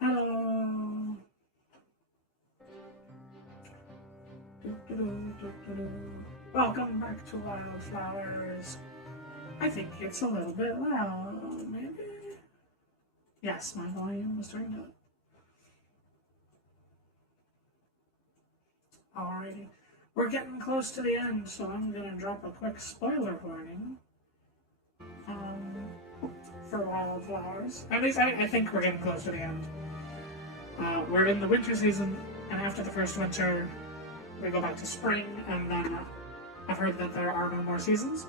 Hello. Welcome back to Wylde Flowers. I think it's a little bit loud, maybe? Yes, my volume was turned up. Alrighty. We're getting close to the end, so I'm gonna drop a quick spoiler warning. For Wylde Flowers. At least I think we're getting close to the end. We're in the winter season, and after the first winter, we go back to spring, and then I've heard that there are no more seasons.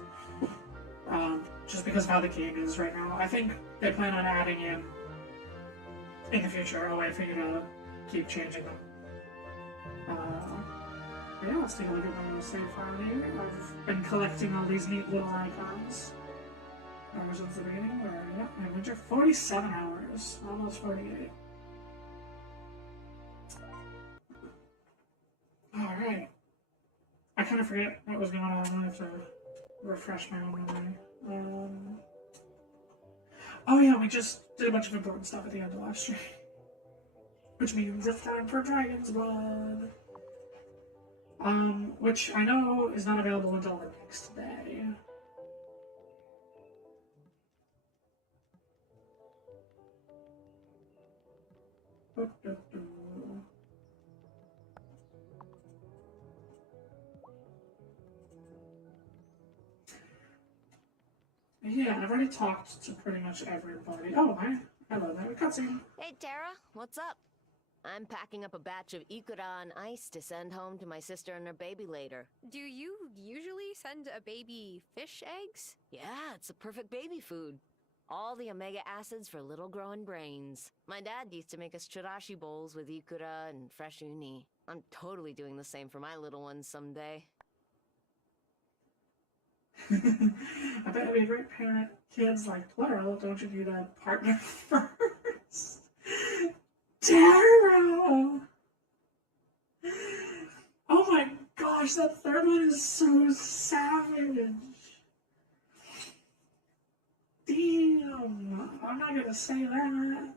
Just because of how the game is right now. I think they plan on adding in the future, a way for you to keep changing them. Yeah, let's take a look at my little save file here. I've been collecting all these neat little icons. Ever since the beginning, or yeah, my winter 47 hours, almost 48. Alright. I kind of forget what was going on. I have to refresh my own memory. Oh yeah, we just did a bunch of important stuff at the end of last stream. Which means it's time for Dragon's Blood. Which I know is not available until the next day. Yeah, I've already talked to pretty much everybody. Oh, hello there, cutscene. Hey, Tara, what's up? I'm packing up a batch of ikura on ice to send home to my sister and her baby later. Do you usually send a baby fish eggs? Yeah, it's a perfect baby food. All the omega acids for little growing brains. My dad used to make us chirashi bowls with ikura and fresh uni. I'm totally doing the same for my little ones someday. I bet it'd be a great parent. Kids like plural, don't you need a partner first? Tara! Oh my gosh, that third one is so savage. Damn, I'm not gonna say that.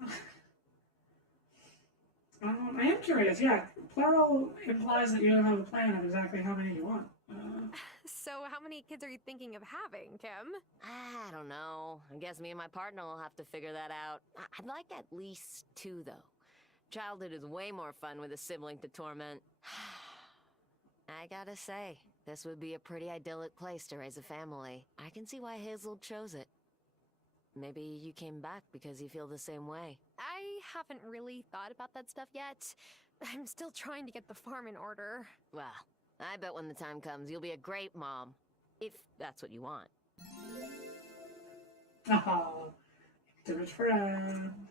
I am curious, yeah. Plural implies that you don't have a plan of exactly how many you want. So how many kids are you thinking of having, Kim? I don't know. I guess me and my partner will have to figure that out. I'd like at least 2, though. Childhood is way more fun with a sibling to torment. I gotta say, this would be a pretty idyllic place to raise a family. I can see why Hazel chose it. Maybe you came back because you feel the same way. I haven't really thought about that stuff yet. I'm still trying to get the farm in order. Well, I bet when the time comes, you'll be a great mom. If that's what you want. Oh, intimate friend.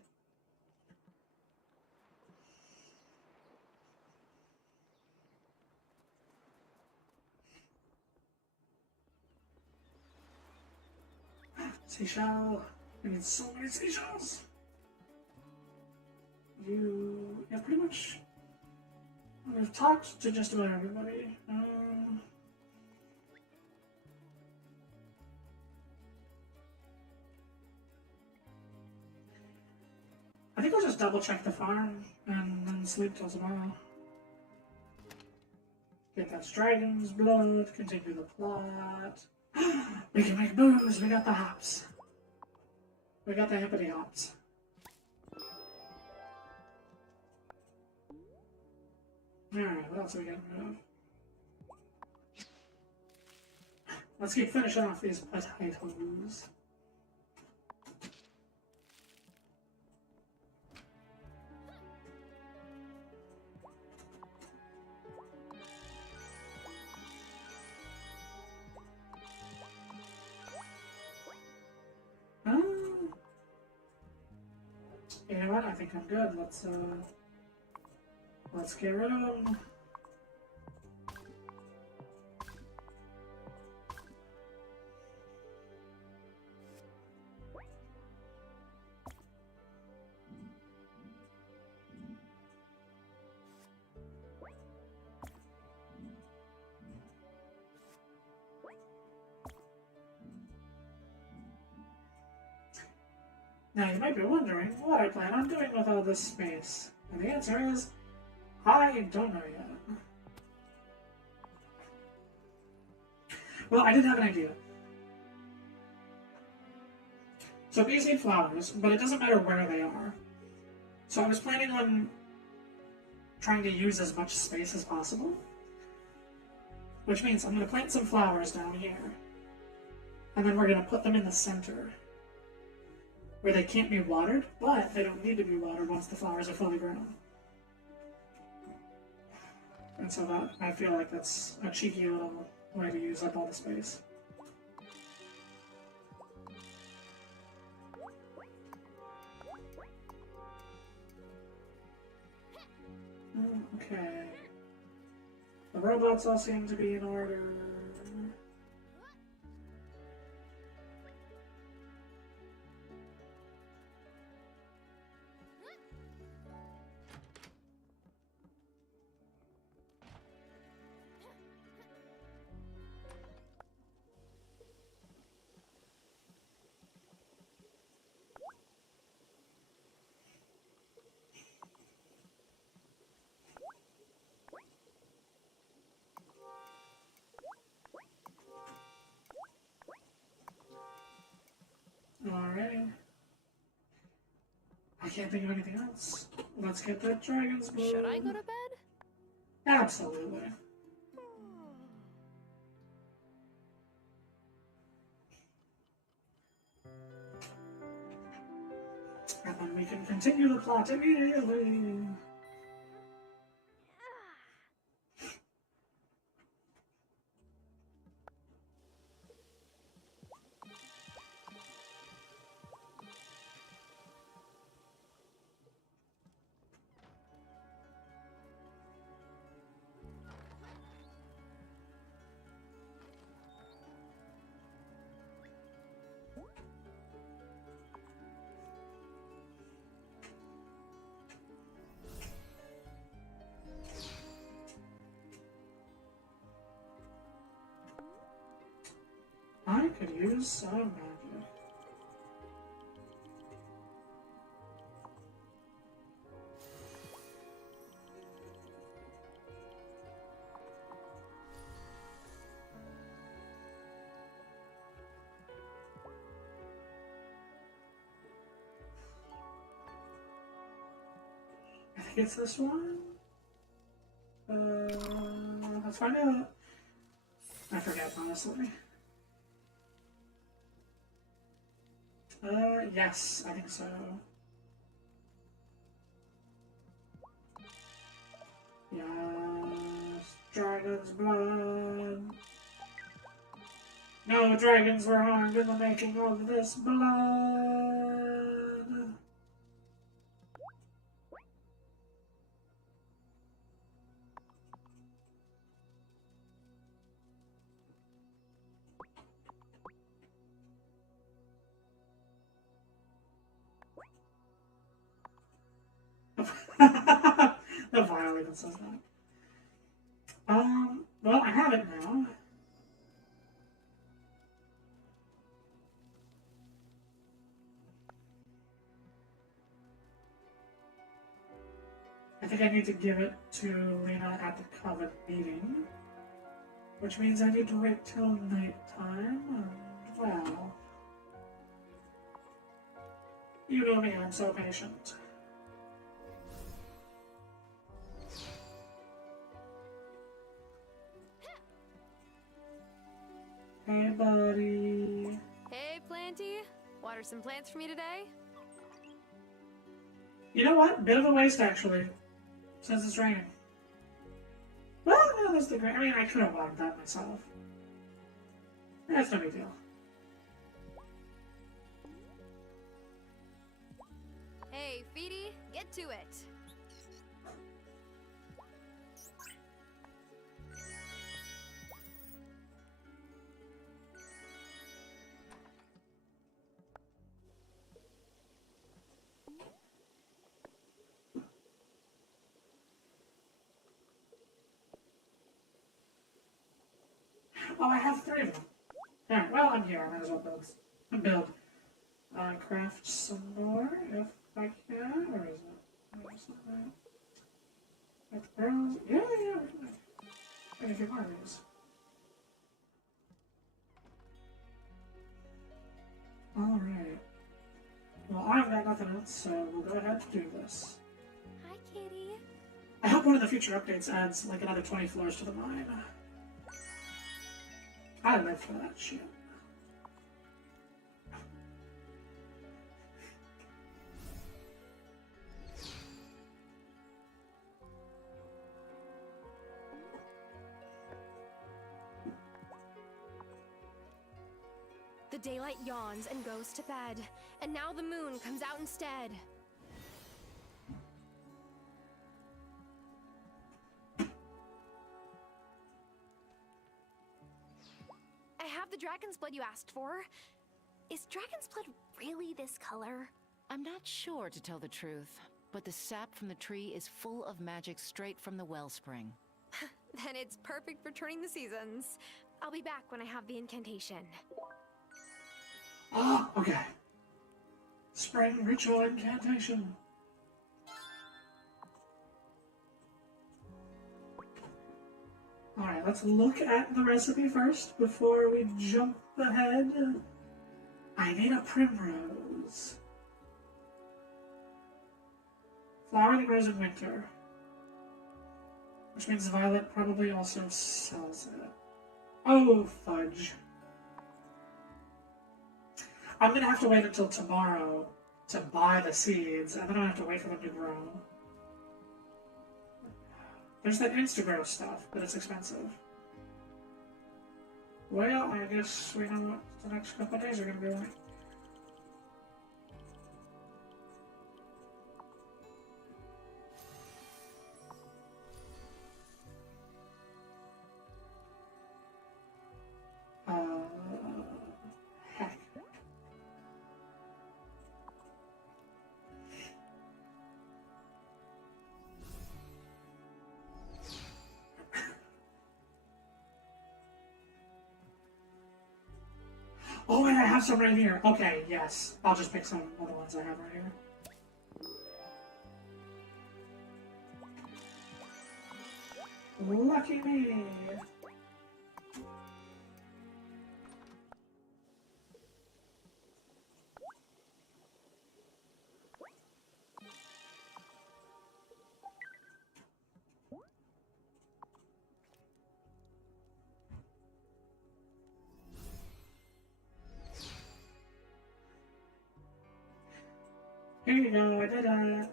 Seashell. I need so many seashells. Yeah, pretty much. We've talked to just about everybody. I think I'll just double check the farm and then sleep till tomorrow. Get that dragon's blood, continue the plot. We can make moves, we got the hops. We got the hippity hops. Alright, what else are we getting rid of? Let's keep finishing off these potatoes. You know what? I think I'm good. Let's get rid of them. Now you might be wondering what I plan on doing with all this space. And the answer is, I don't know yet. Well, I did have an idea. So bees need flowers, but it doesn't matter where they are. So I was planning on trying to use as much space as possible. Which means I'm going to plant some flowers down here. And then we're going to put them in the center. Where they can't be watered, but they don't need to be watered once the flowers are fully grown. And so that, I feel like that's a cheeky little way to use up all the space. Okay. The robots all seem to be in order. Alrighty. I can't think of anything else. Let's get that dragon's blood. Should I go to bed? Absolutely. And then we can continue the plot immediately. I could use some magic. I think it's this one. Let's find out. I forget, honestly. Yes, I think so. Yes, dragon's blood. No dragons were harmed in the making of this blood. The vial even says that. Well, I have it now. I think I need to give it to Lena at the Coven meeting. Which means I need to wait till nighttime, and, well... You know me, I'm so patient. Hey, buddy. Hey, Planty. Water some plants for me today? You know what? Bit of a waste, actually. Since it's raining. Well, no, that's the great. I mean, I could have watered that myself. That's no big deal. Hey, Feety, get to it. Oh, I have 3 of them. Alright, well, I'm here. I might as well build. Craft some more if I can, or is it? Or is it with the girls? Yeah, yeah, we can make a few more of these. Alright. Well, I've got nothing else, so we'll go ahead and do this. Hi, kitty. I hope one of the future updates adds like another 20 floors to the mine. I live for that shit. The daylight yawns and goes to bed, and now the moon comes out instead. I have the dragon's blood you asked for. Is dragon's blood really this color? I'm not sure, to tell the truth, but the sap from the tree is full of magic straight from the wellspring. Then it's perfect for turning the seasons. I'll be back when I have the incantation. Ah, okay. Spring ritual incantation. Alright, let's look at the recipe first before we jump ahead. I need a primrose. Flower that grows in winter. Which means Violet probably also sells it. Oh, fudge. I'm gonna have to wait until tomorrow to buy the seeds, and then I have to wait for them to grow. There's that Instagrow stuff, but it's expensive. Well, I guess we know what the next couple of days are gonna be like. Heck. Oh, wait, I have some right here. Okay, yes. I'll just pick some of the ones I have right here. Lucky me! Here you go, I did it.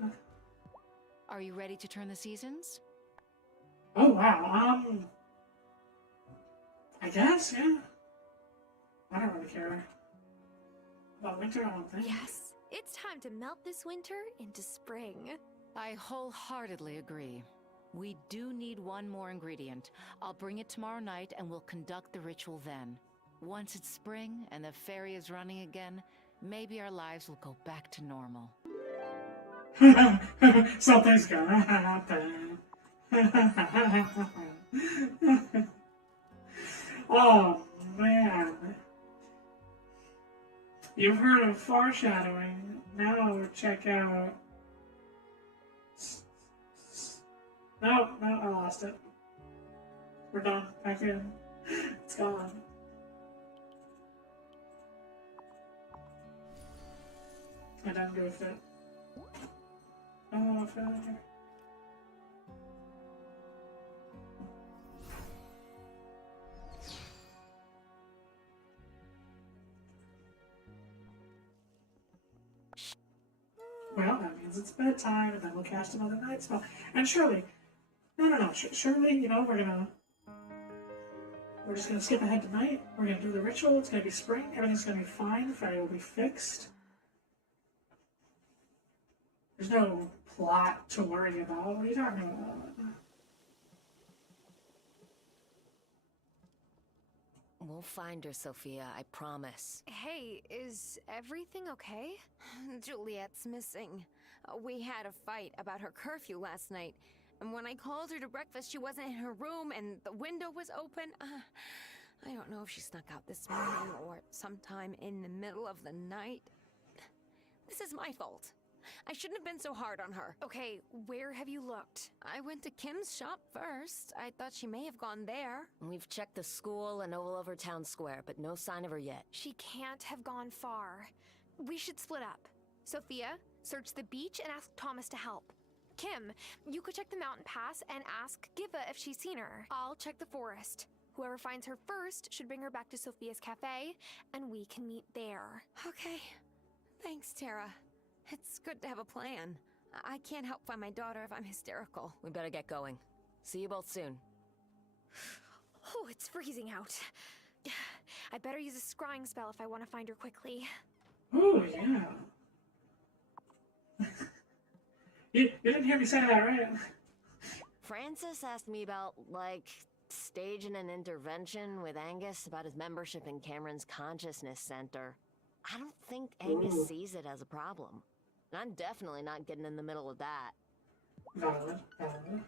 Are you ready to turn the seasons? Oh, wow, I guess, yeah. I don't really care about winter, I don't think. Yes, it's time to melt this winter into spring. I wholeheartedly agree. We do need one more ingredient. I'll bring it tomorrow night and we'll conduct the ritual then. Once it's spring and the fairy is running again, maybe our lives will go back to normal. Something's gonna happen. Oh, man. You've heard of foreshadowing. Now check out... No, I lost it. We're done. Back in. It's gone. I done goofed it. Oh, failure. Well, that means it's bedtime, and then we'll cast another night spell. And surely, no. Surely, you know, we're just gonna skip ahead tonight. We're gonna do the ritual. It's gonna be spring. Everything's gonna be fine. Fairy will be fixed. There's no plot to worry about. What are you talking about? We'll find her, Sophia, I promise. Hey, is everything okay? Juliet's missing. We had a fight about her curfew last night, and when I called her to breakfast, she wasn't in her room and the window was open. I don't know if she snuck out this morning or sometime in the middle of the night. This is my fault. I shouldn't have been so hard on her. Okay, where have you looked? I went to Kim's shop first. I thought she may have gone there. We've checked the school and all over town square, but no sign of her yet. She can't have gone far. We should split up. Sophia, search the beach and ask Thomas to help. Kim, you could check the mountain pass and ask Giva if she's seen her. I'll check the forest. Whoever finds her first should bring her back to Sophia's cafe, and we can meet there. Okay. Thanks, Tara. It's good to have a plan. I can't help find my daughter if I'm hysterical. We better get going. See you both soon. Oh, it's freezing out. I better use a scrying spell if I want to find her quickly. Ooh, yeah. You didn't hear me say that, right? Francis asked me about, like, staging an intervention with Angus about his membership in Cameron's Consciousness Center. I don't think Angus sees it as a problem. And I'm definitely not getting in the middle of that. Valid, valid.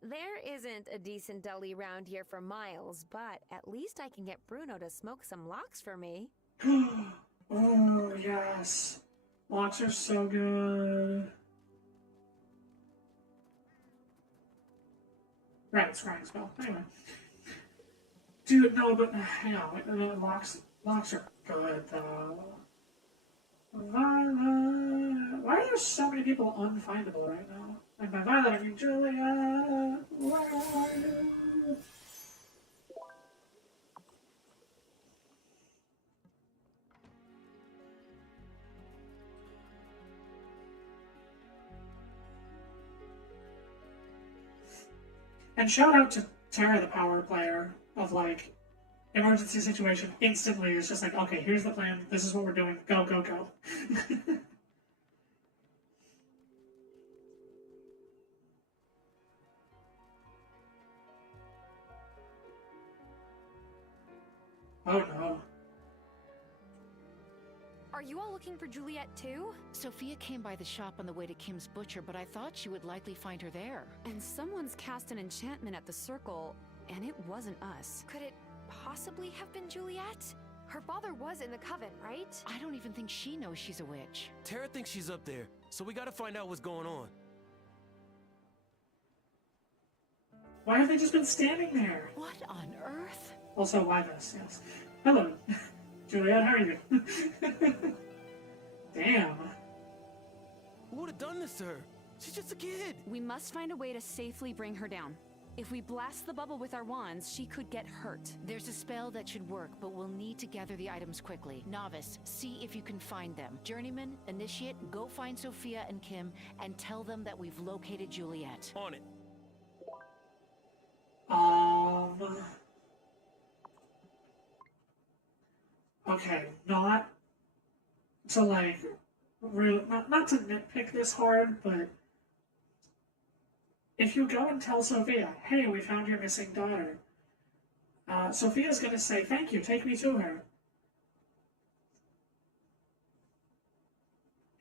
There isn't a decent deli around here for miles, but at least I can get Bruno to smoke some locks for me. Oh, yes. Locks are so good. Right, scrying spell. Anyway. Dude, no, but hang on. Locks are good, though. Violet. Why are there so many people unfindable right now? And by Violet, I mean Julia. Where are you? And shout out to Tara, the power player, of like, emergency situation, instantly it's just like, okay, here's the plan, this is what we're doing, go, go, go. Oh no. Are you all looking for Juliet too? Sophia came by the shop on the way to Kim's butcher, but I thought she would likely find her there. And someone's cast an enchantment at the circle, and it wasn't us. Could it possibly have been Juliet? Her father was in the coven, right? I don't even think she knows she's a witch. Tara thinks she's up there, so we gotta find out what's going on. Why have they just been standing there? What on earth? Also, why this? Yes. Hello. Juliet, how are you? Damn. Who would have done this to her? She's just a kid. We must find a way to safely bring her down. If we blast the bubble with our wands, she could get hurt. There's a spell that should work, but we'll need to gather the items quickly. Novice, see if you can find them. Journeyman, Initiate, go find Sophia and Kim and tell them that we've located Juliet. On it. Okay, not to like, not to nitpick this hard, but if you go and tell Sophia, hey, we found your missing daughter, Sophia's gonna say, thank you, take me to her.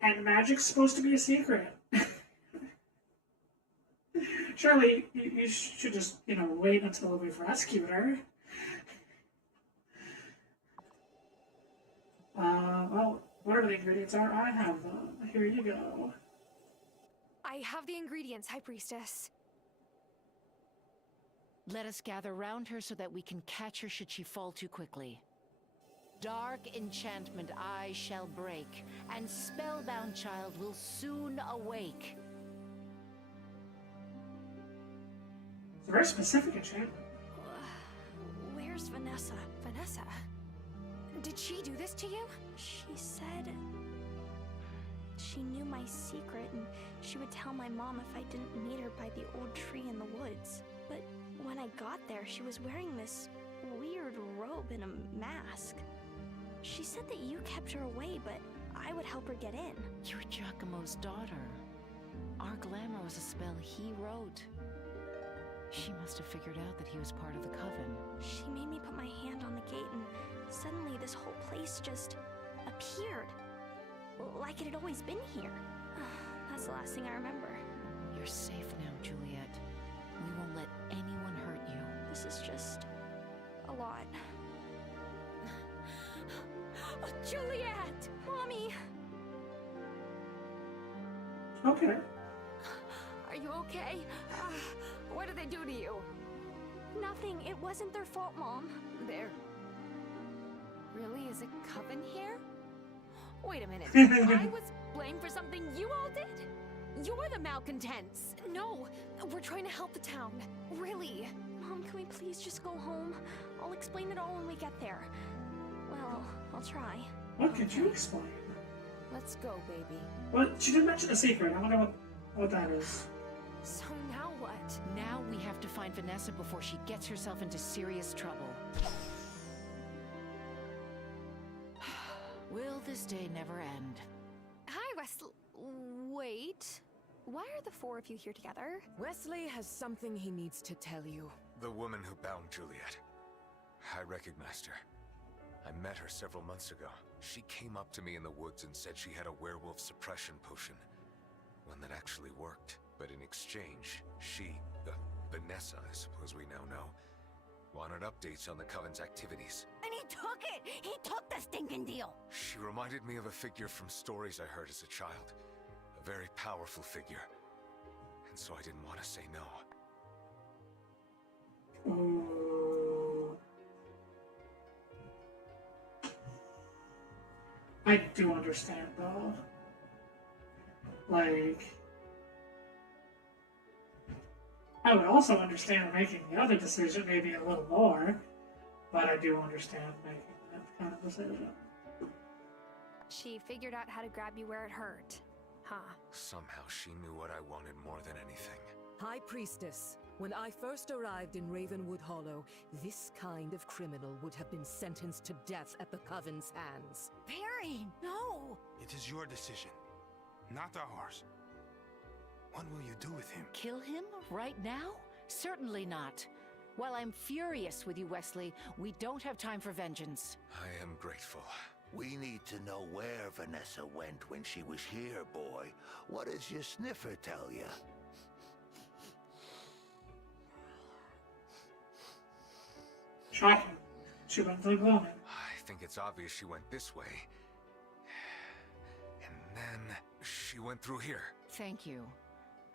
And magic's supposed to be a secret. Surely, you should just, wait until we've rescued her. Well, whatever the ingredients are, I have them. Here you go. I have the ingredients, High Priestess. Let us gather round her so that we can catch her should she fall too quickly. Dark enchantment I shall break, and spellbound child will soon awake. It's a very specific enchantment. Where's Vanessa? Vanessa? Did she do this to you? She said she knew my secret and she would tell my mom if I didn't meet her by the old tree in the woods. But when I got there, she was wearing this weird robe and a mask. She said that you kept her away, but I would help her get in. You're Giacomo's daughter. Our glamour was a spell he wrote. She must have figured out that he was part of the coven. She made me put my hand on the gate and suddenly this whole place just appeared. Like it had always been here. That's the last thing I remember. You're safe now, Juliet. We won't let anyone hurt you. This is just a lot. Oh, Juliet! Mommy! Okay. Are you okay? What did they do to you? Nothing. It wasn't their fault, Mom. There really is a coven here? Wait a minute. I was blamed for something you all did? You're the malcontents. No, we're trying to help the town. Really. Mom, can we please just go home? I'll explain it all when we get there. Well, I'll try. What could you explain? Let's go, baby. Well, she did mention a secret. I wonder what that is. So now what? Now we have to find Vanessa before she gets herself into serious trouble. Will this day never end? Hi, Wesley. Wait. Why are the four of you here together? Wesley has something he needs to tell you. The woman who bound Juliet. I recognized her. I met her several months ago. She came up to me in the woods and said she had a werewolf suppression potion. One that actually worked. But in exchange, she, Vanessa, I suppose we now know, wanted updates on the Coven's activities. And he took it! He took the stinking deal! She reminded me of a figure from stories I heard as a child. A very powerful figure. And so I didn't want to say no. Ooh. I do understand, though. Like, I would also understand making the other decision maybe a little more, but I do understand making that kind of decision. She figured out how to grab you where it hurt. Huh. Somehow she knew what I wanted more than anything. High Priestess, when I first arrived in Ravenwood Hollow, this kind of criminal would have been sentenced to death at the Coven's hands. Perry, no! It is your decision, not ours. What will you do with him? Kill him right now? Certainly not. While I'm furious with you, Wesley, we don't have time for vengeance. I am grateful. We need to know where Vanessa went when she was here, boy. What does your sniffer tell you? Shocking. She went to the gloaming. I think it's obvious she went this way. And then she went through here. Thank you.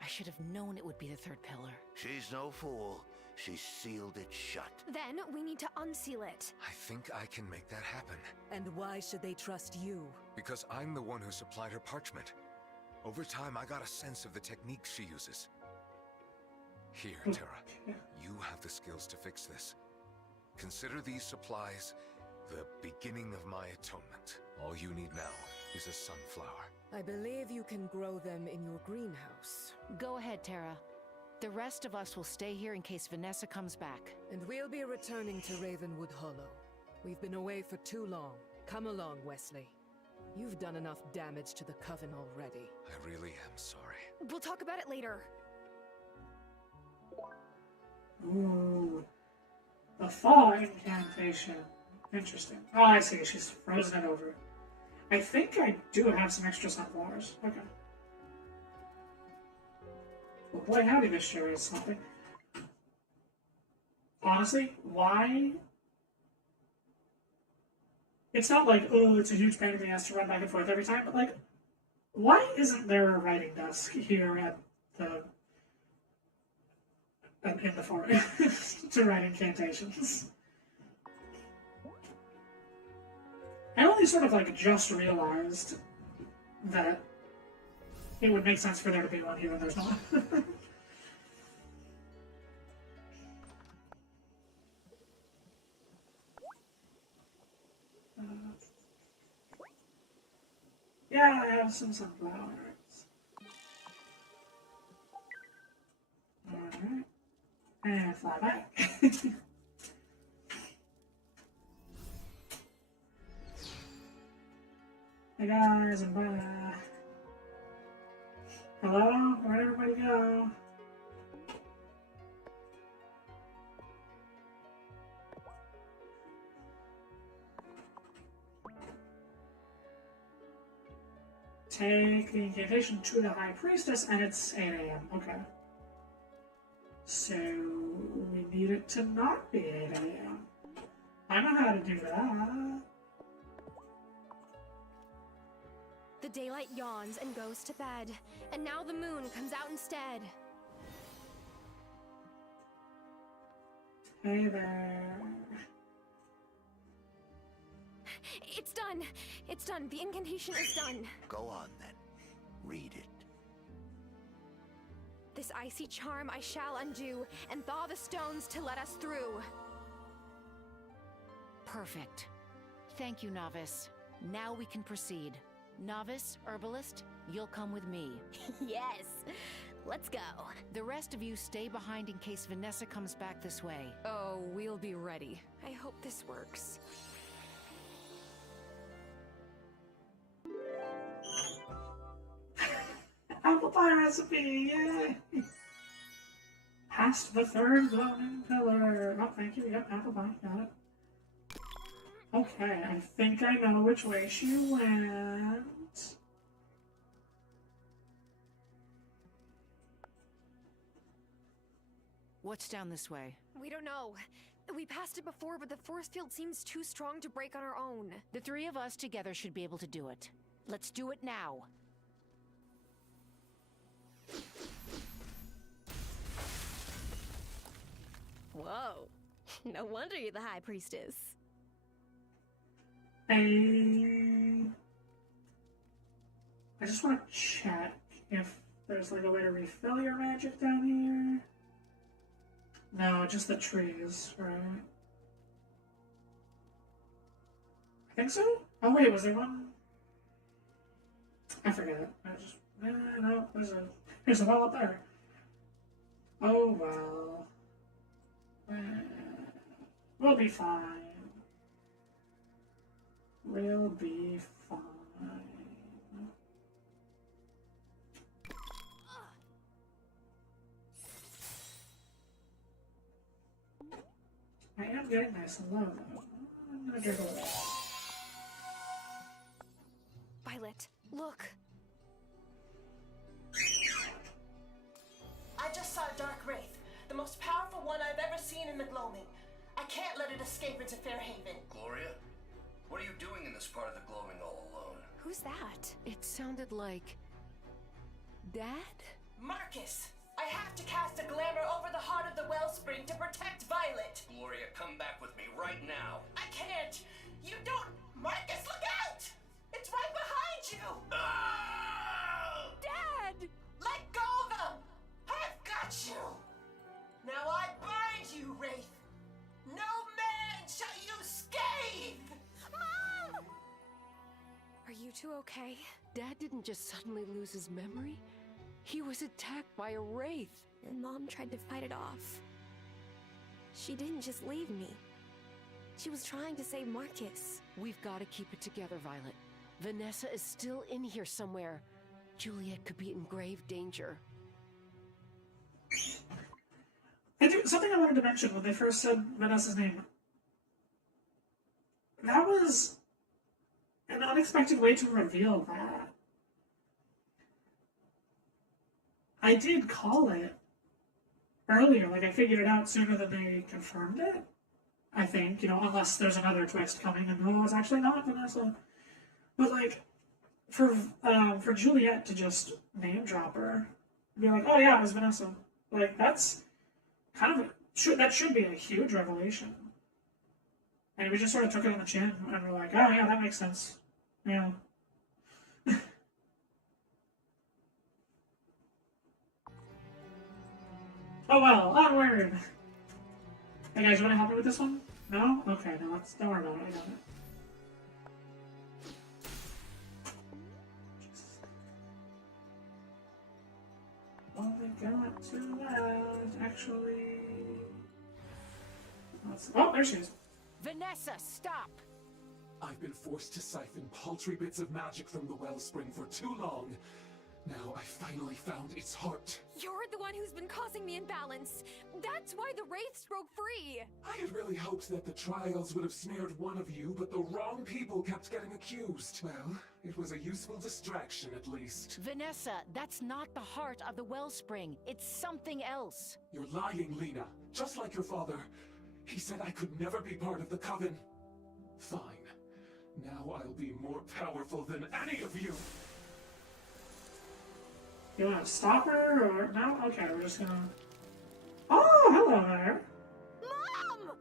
I should have known it would be the third pillar. She's no fool. She sealed it shut. Then we need to unseal it. I think I can make that happen. And why should they trust you? Because I'm the one who supplied her parchment. Over time, I got a sense of the techniques she uses. Here, Tara. You have the skills to fix this. Consider these supplies the beginning of my atonement. All you need now is a sunflower. I believe you can grow them in your greenhouse. Go ahead, Tara. The rest of us will stay here in case Vanessa comes back. And we'll be returning to Ravenwood Hollow. We've been away for too long. Come along, Wesley. You've done enough damage to the Coven already. I really am sorry. We'll talk about it later. Ooh. The thaw incantation. Interesting. Oh, I see. She's frozen it over. I think I do have some extra sunflowers. Okay. Well, boy, howdy, this year is something. Honestly, why? It's not like, oh, it's a huge pain in the ass to run back and forth every time, but like, why isn't there a writing desk here at the in the forest to write incantations? I only sort of like just realized that it would make sense for there to be one here and there's not. Yeah, I have some sunflowers. Alright. And fly back. Hey guys, I'm back. Hello? Where'd everybody go? Take the incantation to the High Priestess, and it's 8 a.m. Okay. So, we need it to not be 8 a.m. I know how to do that. The daylight yawns and goes to bed, and now the moon comes out instead. Hey there. It's done! It's done. The incantation is done. Go on then. Read it. This icy charm I shall undo, and thaw the stones to let us through. Perfect. Thank you, Novice. Now we can proceed. Novice, Herbalist, you'll come with me. Yes! Let's go. The rest of you stay behind in case Vanessa comes back this way. Oh, we'll be ready. I hope this works. Apple pie recipe, yay! Past the third glowing pillar. Oh, thank you. Yep, apple pie, got it. Okay, I think I know which way she went. What's down this way? We don't know. We passed it before, but the force field seems too strong to break on our own. The three of us together should be able to do it. Let's do it now. Whoa. No wonder you're the High Priestess. I just want to check if there's like a way to refill your magic down here. No, just the trees, right? I think so? Oh wait, was there one? I forget. I just... no, there's a well up there. Oh well. We'll be fine. We'll be fine. I am getting nice and low though. I'm gonna drink a little. Violet, look. I just saw a dark wraith, the most powerful one I've ever seen in the gloaming. I can't let it escape into Fairhaven. Gloria? What are you doing in this part of the gloaming all alone? Who's that? It sounded like... Dad? Marcus! I have to cast a glamour over the heart of the wellspring to protect Violet! Gloria, come back with me right now! I can't! You don't... Marcus, look out! It's right behind you! Dad! Let go of them! I've got you! Now I bind you, Wraith! No man shall you scathe! Mom! Are you two okay? Dad didn't just suddenly lose his memory. He was attacked by a wraith. And Mom tried to fight it off. She didn't just leave me. She was trying to save Marcus. We've got to keep it together, Violet. Vanessa is still in here somewhere. Juliet could be in grave danger. Something I wanted to mention when they first said Vanessa's name. That was an unexpected way to reveal that. I did call it earlier, like I figured it out sooner than they confirmed it. I think, unless there's another twist coming and no, it's actually not Vanessa. But like, for Juliet to just name drop her, be like, oh yeah, it was Vanessa. Like that's kind of that should be a huge revelation. And we just sort of took it on the chin and we're like, oh yeah, that makes sense. Yeah. Oh well, onward! Hey guys, you wanna help me with this one? No? Okay, no, don't worry about it, I got it. Only got to that, actually... Oh, there she is. Vanessa, stop! I've been forced to siphon paltry bits of magic from the wellspring for too long. Now I finally found its heart. You're the one who's been causing the imbalance. That's why the wraiths broke free. I had really hoped that the trials would have snared one of you, but the wrong people kept getting accused. Well, it was a useful distraction at least. Vanessa, that's not the heart of the wellspring. It's something else. You're lying, Lena. Just like your father. He said I could never be part of the coven. Fine. Now I'll be more powerful than any of you. You want to stop her or no? Okay, we're just gonna. Oh, hello there. Mom!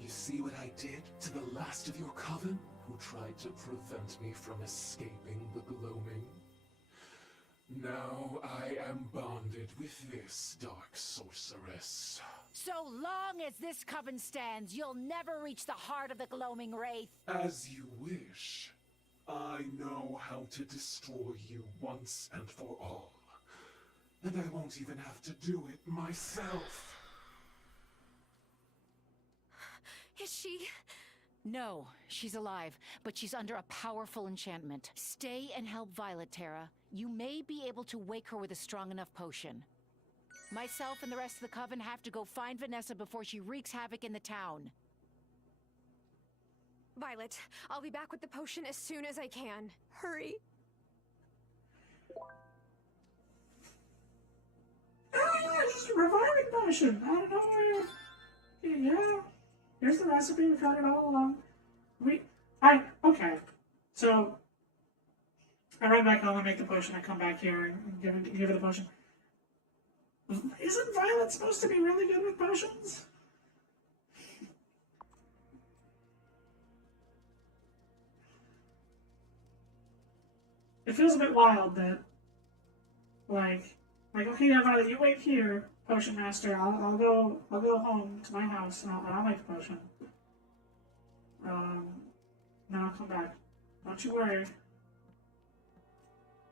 You see what I did to the last of your coven, who tried to prevent me from escaping the gloaming? Now I am bonded with this dark sorceress. So long as this coven stands, you'll never reach the heart of the gloaming wraith. As you wish. I know how to destroy you once and for all. And I won't even have to do it myself. Is she? No, she's alive, but she's under a powerful enchantment. Stay and help Violet, Terra. You may be able to wake her with a strong enough potion. Myself and the rest of the coven have to go find Vanessa before she wreaks havoc in the town. Violet, I'll be back with the potion as soon as I can. Hurry. Oh yeah, just a reviving potion. I don't know where. Yeah. Here's the recipe. We've had it all along. Okay. So I run back home and make the potion. I come back here and give her the potion. Isn't Violet supposed to be really good with potions? It feels a bit wild that, like, okay, yeah, Violet, you wait here, Potion Master. I'll go home to my house and I'll make the potion. Then I'll come back. Don't you worry.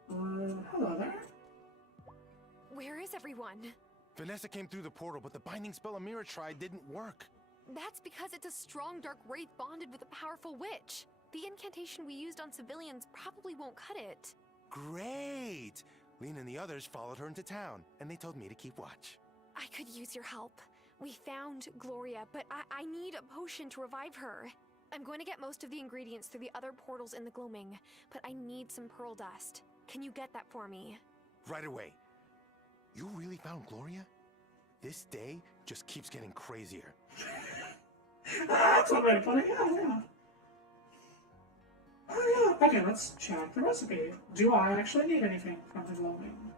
Hello there. Where is everyone? Vanessa came through the portal, but the binding spell Amira tried didn't work. That's because it's a strong dark wraith bonded with a powerful witch. The incantation we used on civilians probably won't cut it. Great! Lena and the others followed her into town, and they told me to keep watch. I could use your help. We found Gloria, but I need a potion to revive her. I'm going to get most of the ingredients through the other portals in the gloaming, but I need some pearl dust. Can you get that for me? Right away. You really found Gloria? This day just keeps getting crazier. That's one way to put it. Yeah. Oh yeah. Okay, let's check the recipe. Do I actually need anything from the gloaming?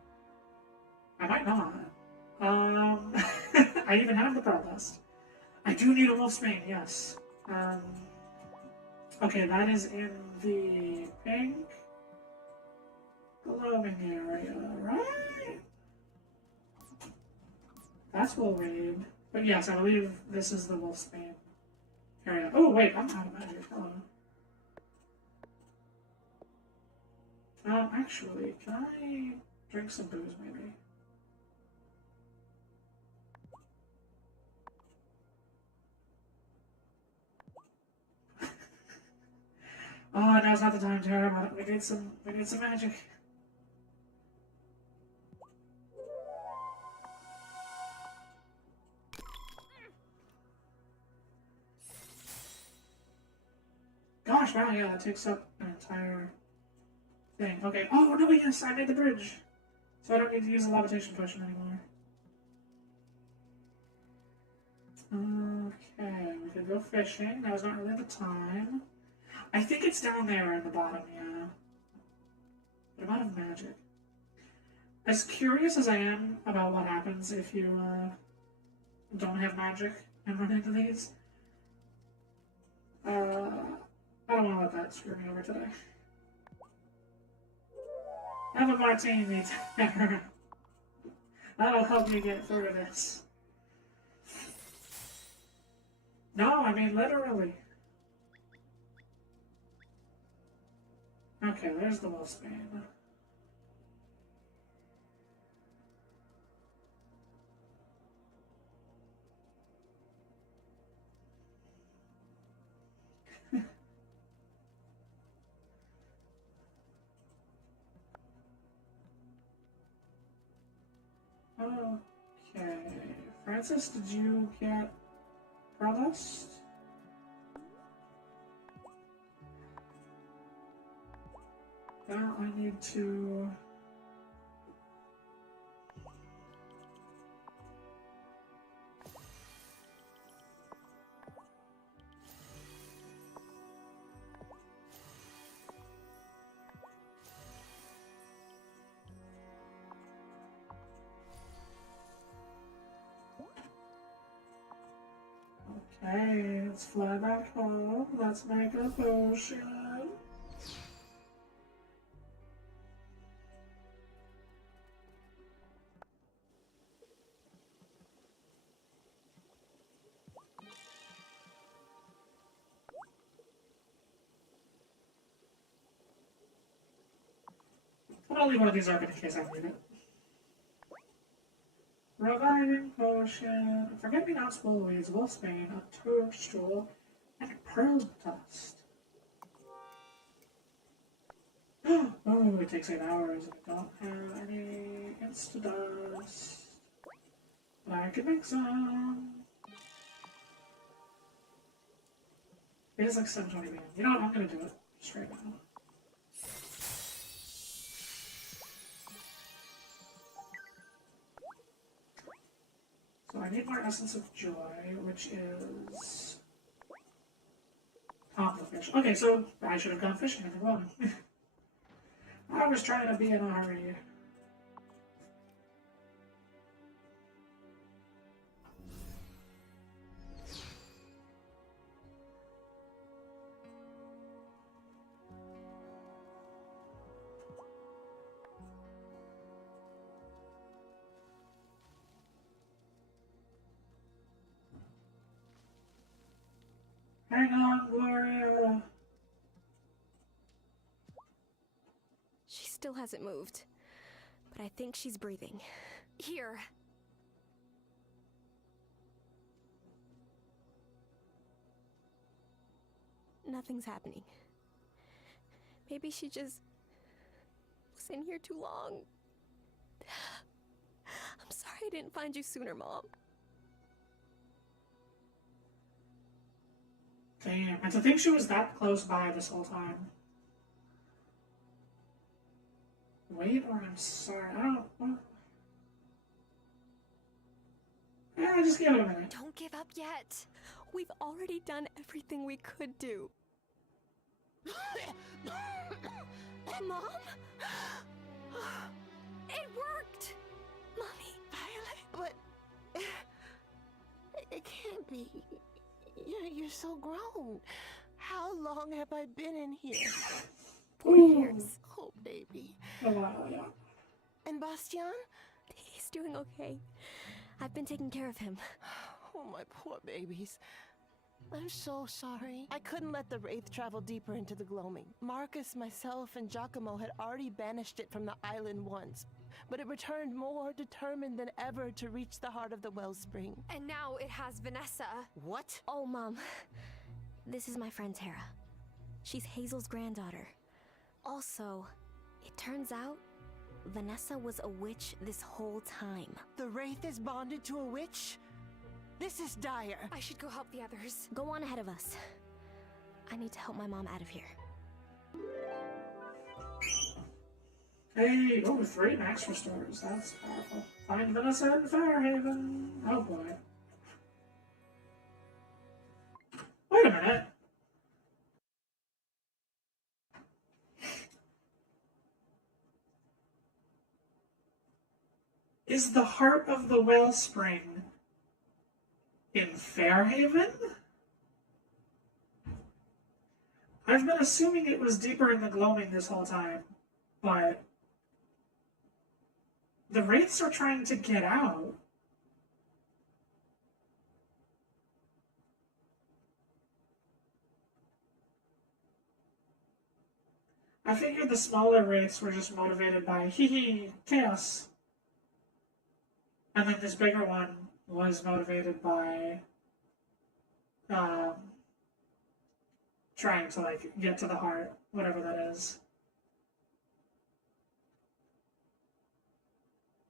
I might not. I even have the pearl dust. I do need a wolf's bane, yes. Okay, that is in the pink gloaming area, right? That's what we'll read. But yes, I believe this is the wolf's bane area. Oh wait, I'm out of magic. Hello. Actually, can I drink some booze maybe? Oh, now's not the time, Tara. We need some magic. Gosh, wow, yeah, that takes up an entire thing. Okay. Oh no, yes, I made the bridge, so I don't need to use a levitation potion anymore. Okay, we could go fishing. Now's not really the time. I think it's down there in the bottom, yeah. But I'm out of magic. As curious as I am about what happens if you don't have magic and run into these, I don't want to let that screw me over today. Have a martini, Tara. That'll help you get through this. No, I mean literally. Okay, there's the wolf's bane. Okay. Francis, did you get pearl dust? Now I need to... Okay, let's fly back home. Let's make a potion. I'll leave one of these open in case I need it. Reviving potion, forget-me-nots, bullweeds, wolfsbane, a toadstool, and pearl dust. Oh, it takes 8 hours and I don't have any insta-dust. But I can make some. It is like 7:20 p.m. You know what? I'm gonna do it straight now. So I need more Essence of Joy, which is... Complifish. Okay, so I should have gone fishing in the morning. I was trying to be in a hurry. Hang on, Gloria. She still hasn't moved, but I think she's breathing. Here. Nothing's happening. Maybe she just was in here too long. I'm sorry I didn't find you sooner, Mom. Damn, and to think she was that close by this whole time. Wait, or I'm sorry, I don't... What? Yeah, just give it a minute. Don't give up yet. We've already done everything we could do. Mom? It worked! Mommy. Violet, but... It can't be. You're so grown. How long have I been in here? 4 years. Oh, baby. Oh, wow, yeah. And Bastian? He's doing okay. I've been taking care of him. Oh, my poor babies. I'm so sorry. I couldn't let the Wraith travel deeper into the gloaming. Marcus, myself, and Giacomo had already banished it from the island once, but it returned more determined than ever to reach the heart of the wellspring. And now it has Vanessa. What? Oh, Mom. This is my friend Tara. She's Hazel's granddaughter. Also, it turns out Vanessa was a witch this whole time. The Wraith is bonded to a witch? This is dire. I should go help the others. Go on ahead of us. I need to help my mom out of here. Hey, oh, 3 max restores. That's powerful. Find Vanessa in Fairhaven. Oh boy. Wait a minute. Is the heart of the wellspring in Fairhaven? I've been assuming it was deeper in the gloaming this whole time, but the Wraiths are trying to get out. I figured the smaller Wraiths were just motivated by hee chaos. And then this bigger one was motivated by trying to like get to the heart, whatever that is.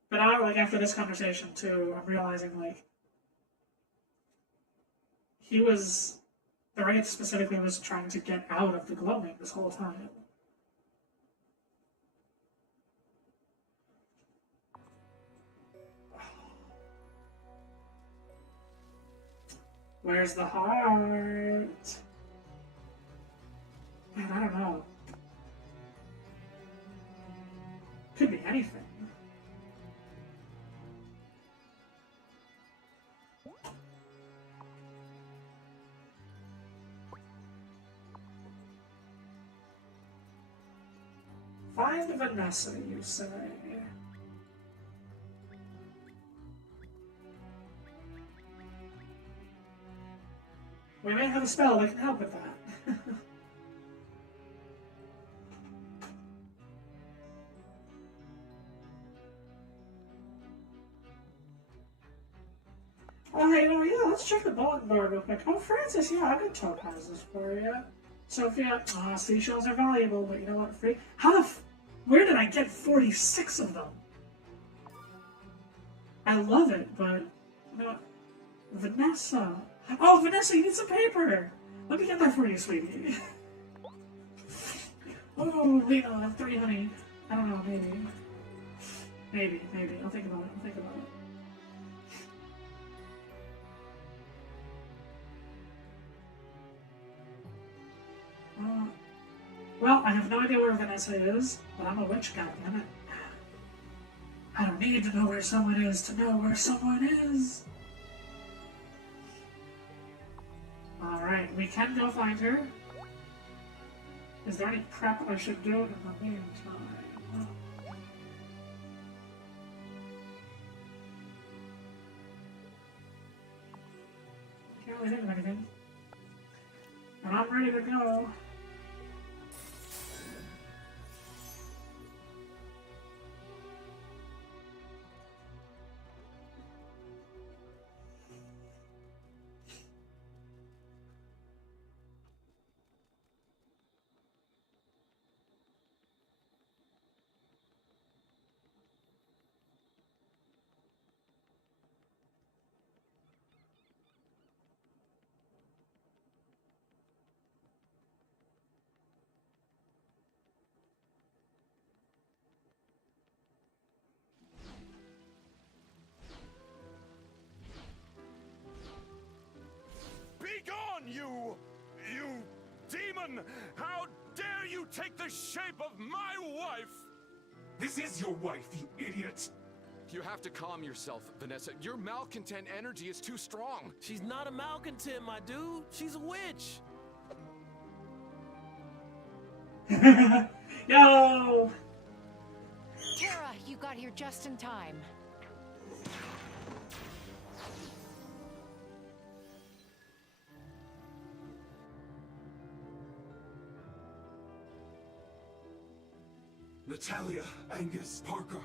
But now, like after this conversation too, I'm realizing like the Wraith specifically was trying to get out of the gloaming this whole time. Where's the heart? Man, I don't know. Could be anything. Find Vanessa, you say. We may have a spell that can help with that. Oh, hey, oh yeah, let's check the bulletin board real quick. Oh, Francis, yeah, I got topazes for you. Sophia, seashells are valuable, but you know what, free? Where did I get 46 of them? I love it, but, you know what? Vanessa. Oh, Vanessa, you need some paper! Let me get that for you, sweetie. Oh, wait, I'll have 3 honey. I don't know, maybe. Maybe. I'll think about it. Well, I have no idea where Vanessa is, but I'm a witch, goddammit. I don't need to know where someone is to know where someone is. Alright, we can go find her. Is there any prep I should do in the meantime? Can't really think of anything. And I'm ready to go. You demon! How dare you take the shape of my wife! This is your wife, you idiot! You have to calm yourself, Vanessa. Your malcontent energy is too strong. She's not a malcontent, my dude. She's a witch. Yo! Tara, you got here just in time. Natalia, Angus, Parker,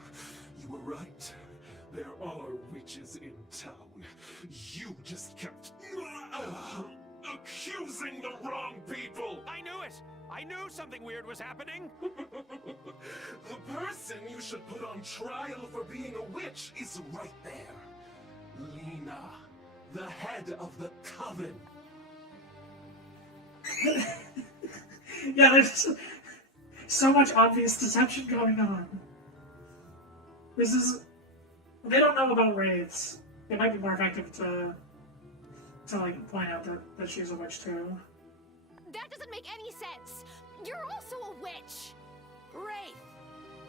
you were right. There are witches in town. You just kept accusing the wrong people. I knew it! I knew something weird was happening! The person you should put on trial for being a witch is right there. Lena, the head of the coven. Yeah, there's so much obvious deception going on. This is... They don't know about wraiths. It might be more effective to like, point out that she's a witch, too. That doesn't make any sense! You're also a witch! Wraith,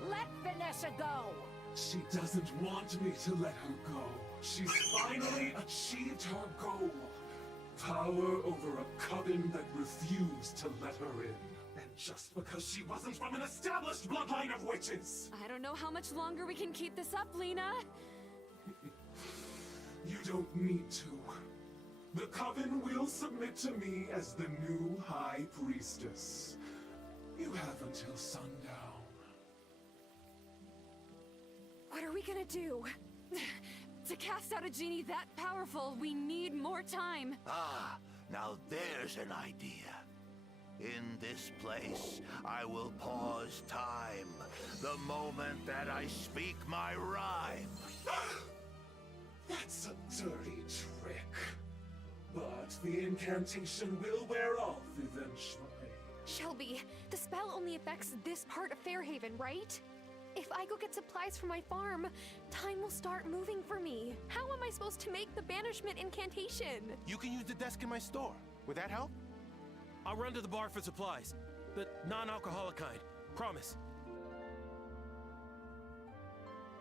let Vanessa go! She doesn't want me to let her go. She's finally achieved her goal. Power over a coven that refused to let her in. And just because she wasn't from an established bloodline of witches! I don't know how much longer we can keep this up, Lena. You don't need to. The coven will submit to me as the new High Priestess. You have until sundown. What are we gonna do? To cast out a genie that powerful, we need more time. Ah, now there's an idea. In this place, I will pause time, the moment that I speak my rhyme. That's a dirty trick. But the incantation will wear off eventually. Shelby, the spell only affects this part of Fairhaven, right? If I go get supplies for my farm, time will start moving for me. How am I supposed to make the banishment incantation? You can use the desk in my store. Would that help? I'll run to the bar for supplies. The non-alcoholic kind. Promise.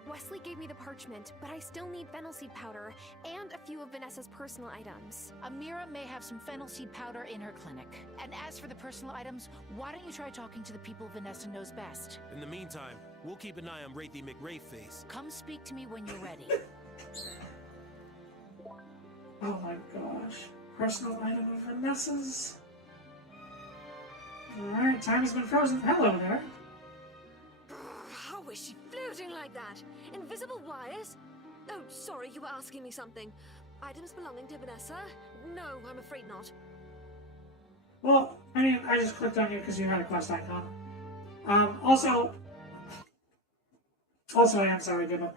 Wesley gave me the parchment, but I still need fennel seed powder and a few of Vanessa's personal items. Amira may have some fennel seed powder in her clinic. And as for the personal items, why don't you try talking to the people Vanessa knows best? In the meantime, we'll keep an eye on Wraithy McRaveface. Come speak to me when you're ready. Oh my gosh. Personal item of Vanessa's. Alright, time has been frozen. Hello there. How is she floating like that? Invisible wires? Oh, sorry, you were asking me something. Items belonging to Vanessa? No, I'm afraid not. Well, I mean, I just clicked on you because you had a quest icon. Also, I am sorry, Gibbo.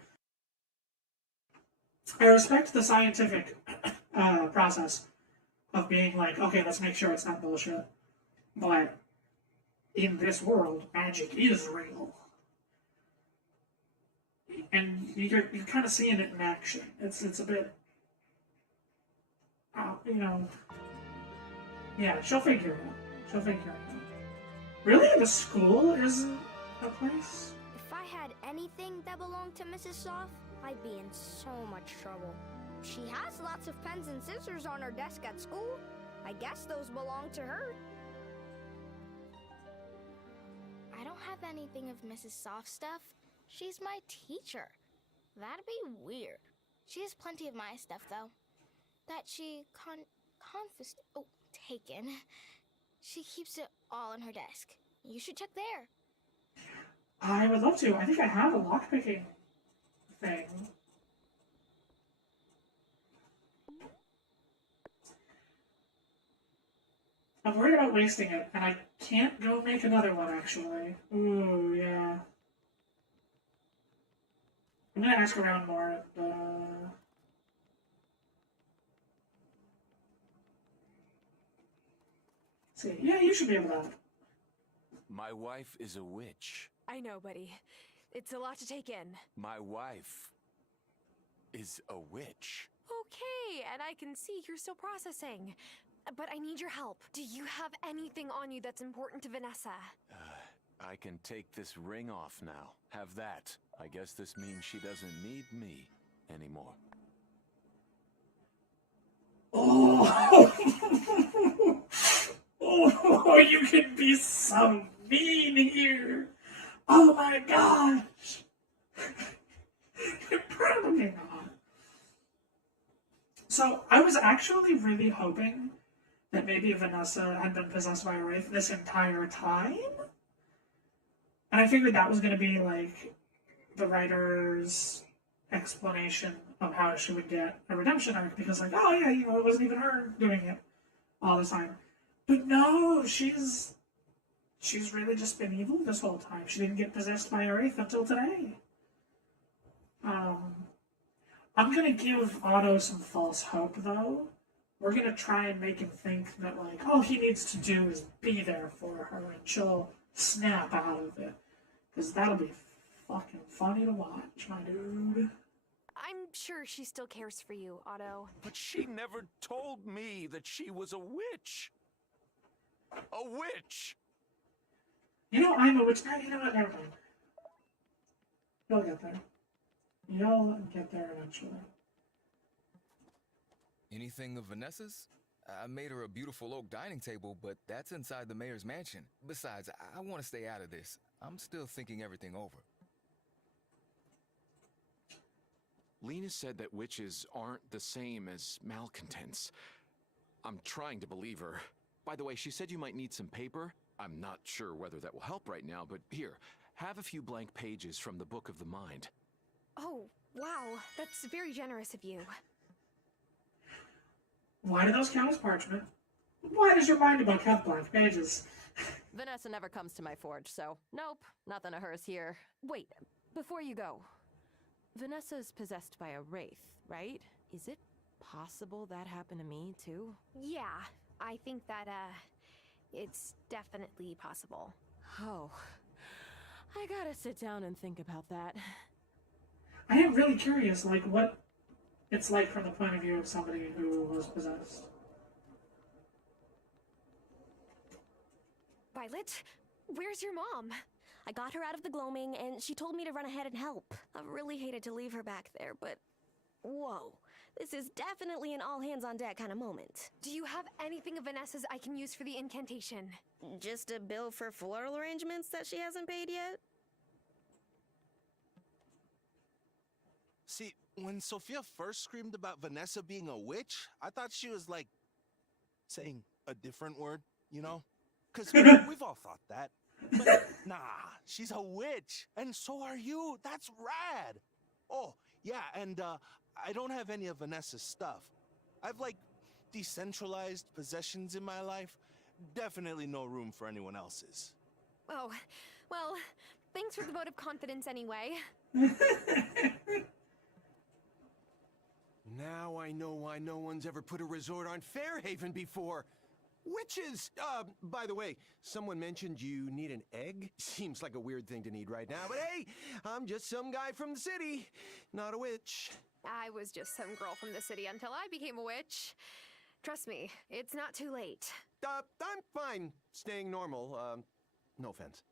I respect the scientific process of being like, okay, let's make sure it's not bullshit. But in this world, magic is real. And you're kind of seeing it in action. It's a bit, you know, yeah, she'll figure it out. She'll figure it out. Really? The school isn't a place? If I had anything that belonged to Mrs. Soft, I'd be in so much trouble. She has lots of pens and scissors on her desk at school. I guess those belong to her. I don't have anything of Mrs. Soft stuff. She's my teacher. That'd be weird. She has plenty of my stuff, though. That she taken. She keeps it all in her desk. You should check there. I would love to. I think I have a lockpicking thing. I'm worried about wasting it, and I can't go make another one, actually. Ooh, yeah. I'm gonna ask around more at the... See, yeah, you should be able to. My wife is a witch. I know, buddy. It's a lot to take in. My wife is a witch. Okay, and I can see you're still processing. But I need your help. Do you have anything on you that's important to Vanessa? I can take this ring off now. Have that. I guess this means she doesn't need me anymore. Oh, oh, you can be so mean here. Oh my gosh. Probably not. So I was actually really hoping that maybe Vanessa had been possessed by a wraith this entire time. And I figured that was going to be like the writer's explanation of how she would get a redemption arc, because like, oh yeah, you know, it wasn't even her doing it all the time. But no, she's really just been evil this whole time. She didn't get possessed by a wraith until today. I'm gonna give Otto some false hope though. We're gonna try and make him think that like all he needs to do is be there for her and she'll snap out of it. Because that'll be fucking funny to watch, my dude. I'm sure she still cares for you, Otto. But she never told me that she was a witch. A witch! You know, I'm a witch. You know what? Never mind. You'll get there. You'll get there eventually. Anything of Vanessa's? I made her a beautiful oak dining table, but that's inside the mayor's mansion. Besides, I want to stay out of this. I'm still thinking everything over. Lena said that witches aren't the same as malcontents. I'm trying to believe her. By the way, she said you might need some paper. I'm not sure whether that will help right now, but here, have a few blank pages from the Book of the Mind. Oh, wow. That's very generous of you. Why do those count as parchment? Why does your mind book have blank pages? Vanessa never comes to my forge, so nope, nothing of hers here. Wait, before you go. Vanessa's possessed by a wraith, right? Is it possible that happened to me, too? Yeah, I think that, it's definitely possible. Oh, I gotta sit down and think about that. I am really curious, like, what it's like from the point of view of somebody who was possessed. Violet, where's your mom? I got her out of the gloaming, and she told me to run ahead and help. I really hated to leave her back there, but... Whoa. This is definitely an all-hands-on-deck kind of moment. Do you have anything of Vanessa's I can use for the incantation? Just a bill for floral arrangements that she hasn't paid yet? See, when Sophia first screamed about Vanessa being a witch, I thought she was, like, saying a different word, you know? Because we've all thought that. But nah, she's a witch, and so are you. That's rad. Oh, yeah, and I don't have any of Vanessa's stuff. I've, like, decentralized possessions in my life. Definitely no room for anyone else's. Oh, well, thanks for the vote of confidence anyway. Now I know why no one's ever put a resort on Fairhaven before. Witches! By the way, someone mentioned you need an egg? Seems like a weird thing to need right now, but hey, I'm just some guy from the city, not a witch. I was just some girl from the city until I became a witch. Trust me, it's not too late. I'm fine staying normal, no offense.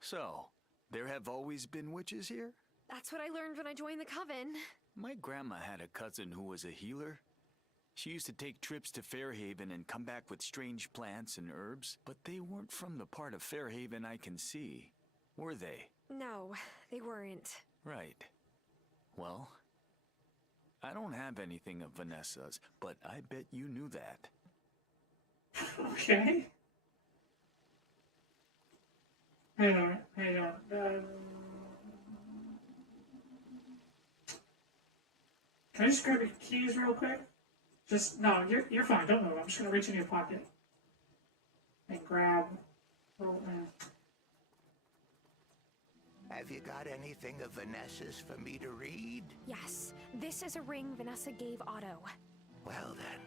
So, there have always been witches here? That's what I learned when I joined the coven. My grandma had a cousin who was a healer. She used to take trips to Fairhaven and come back with strange plants and herbs, but they weren't from the part of Fairhaven I can see, were they? No, they weren't. Right. Well, I don't have anything of Vanessa's, but I bet you knew that. Okay. Hang on. Can I just grab your keys real quick? No, you're fine. Don't move. I'm just gonna reach in your pocket and grab. Oh man. Have you got anything of Vanessa's for me to read? Yes, this is a ring Vanessa gave Otto. Well then.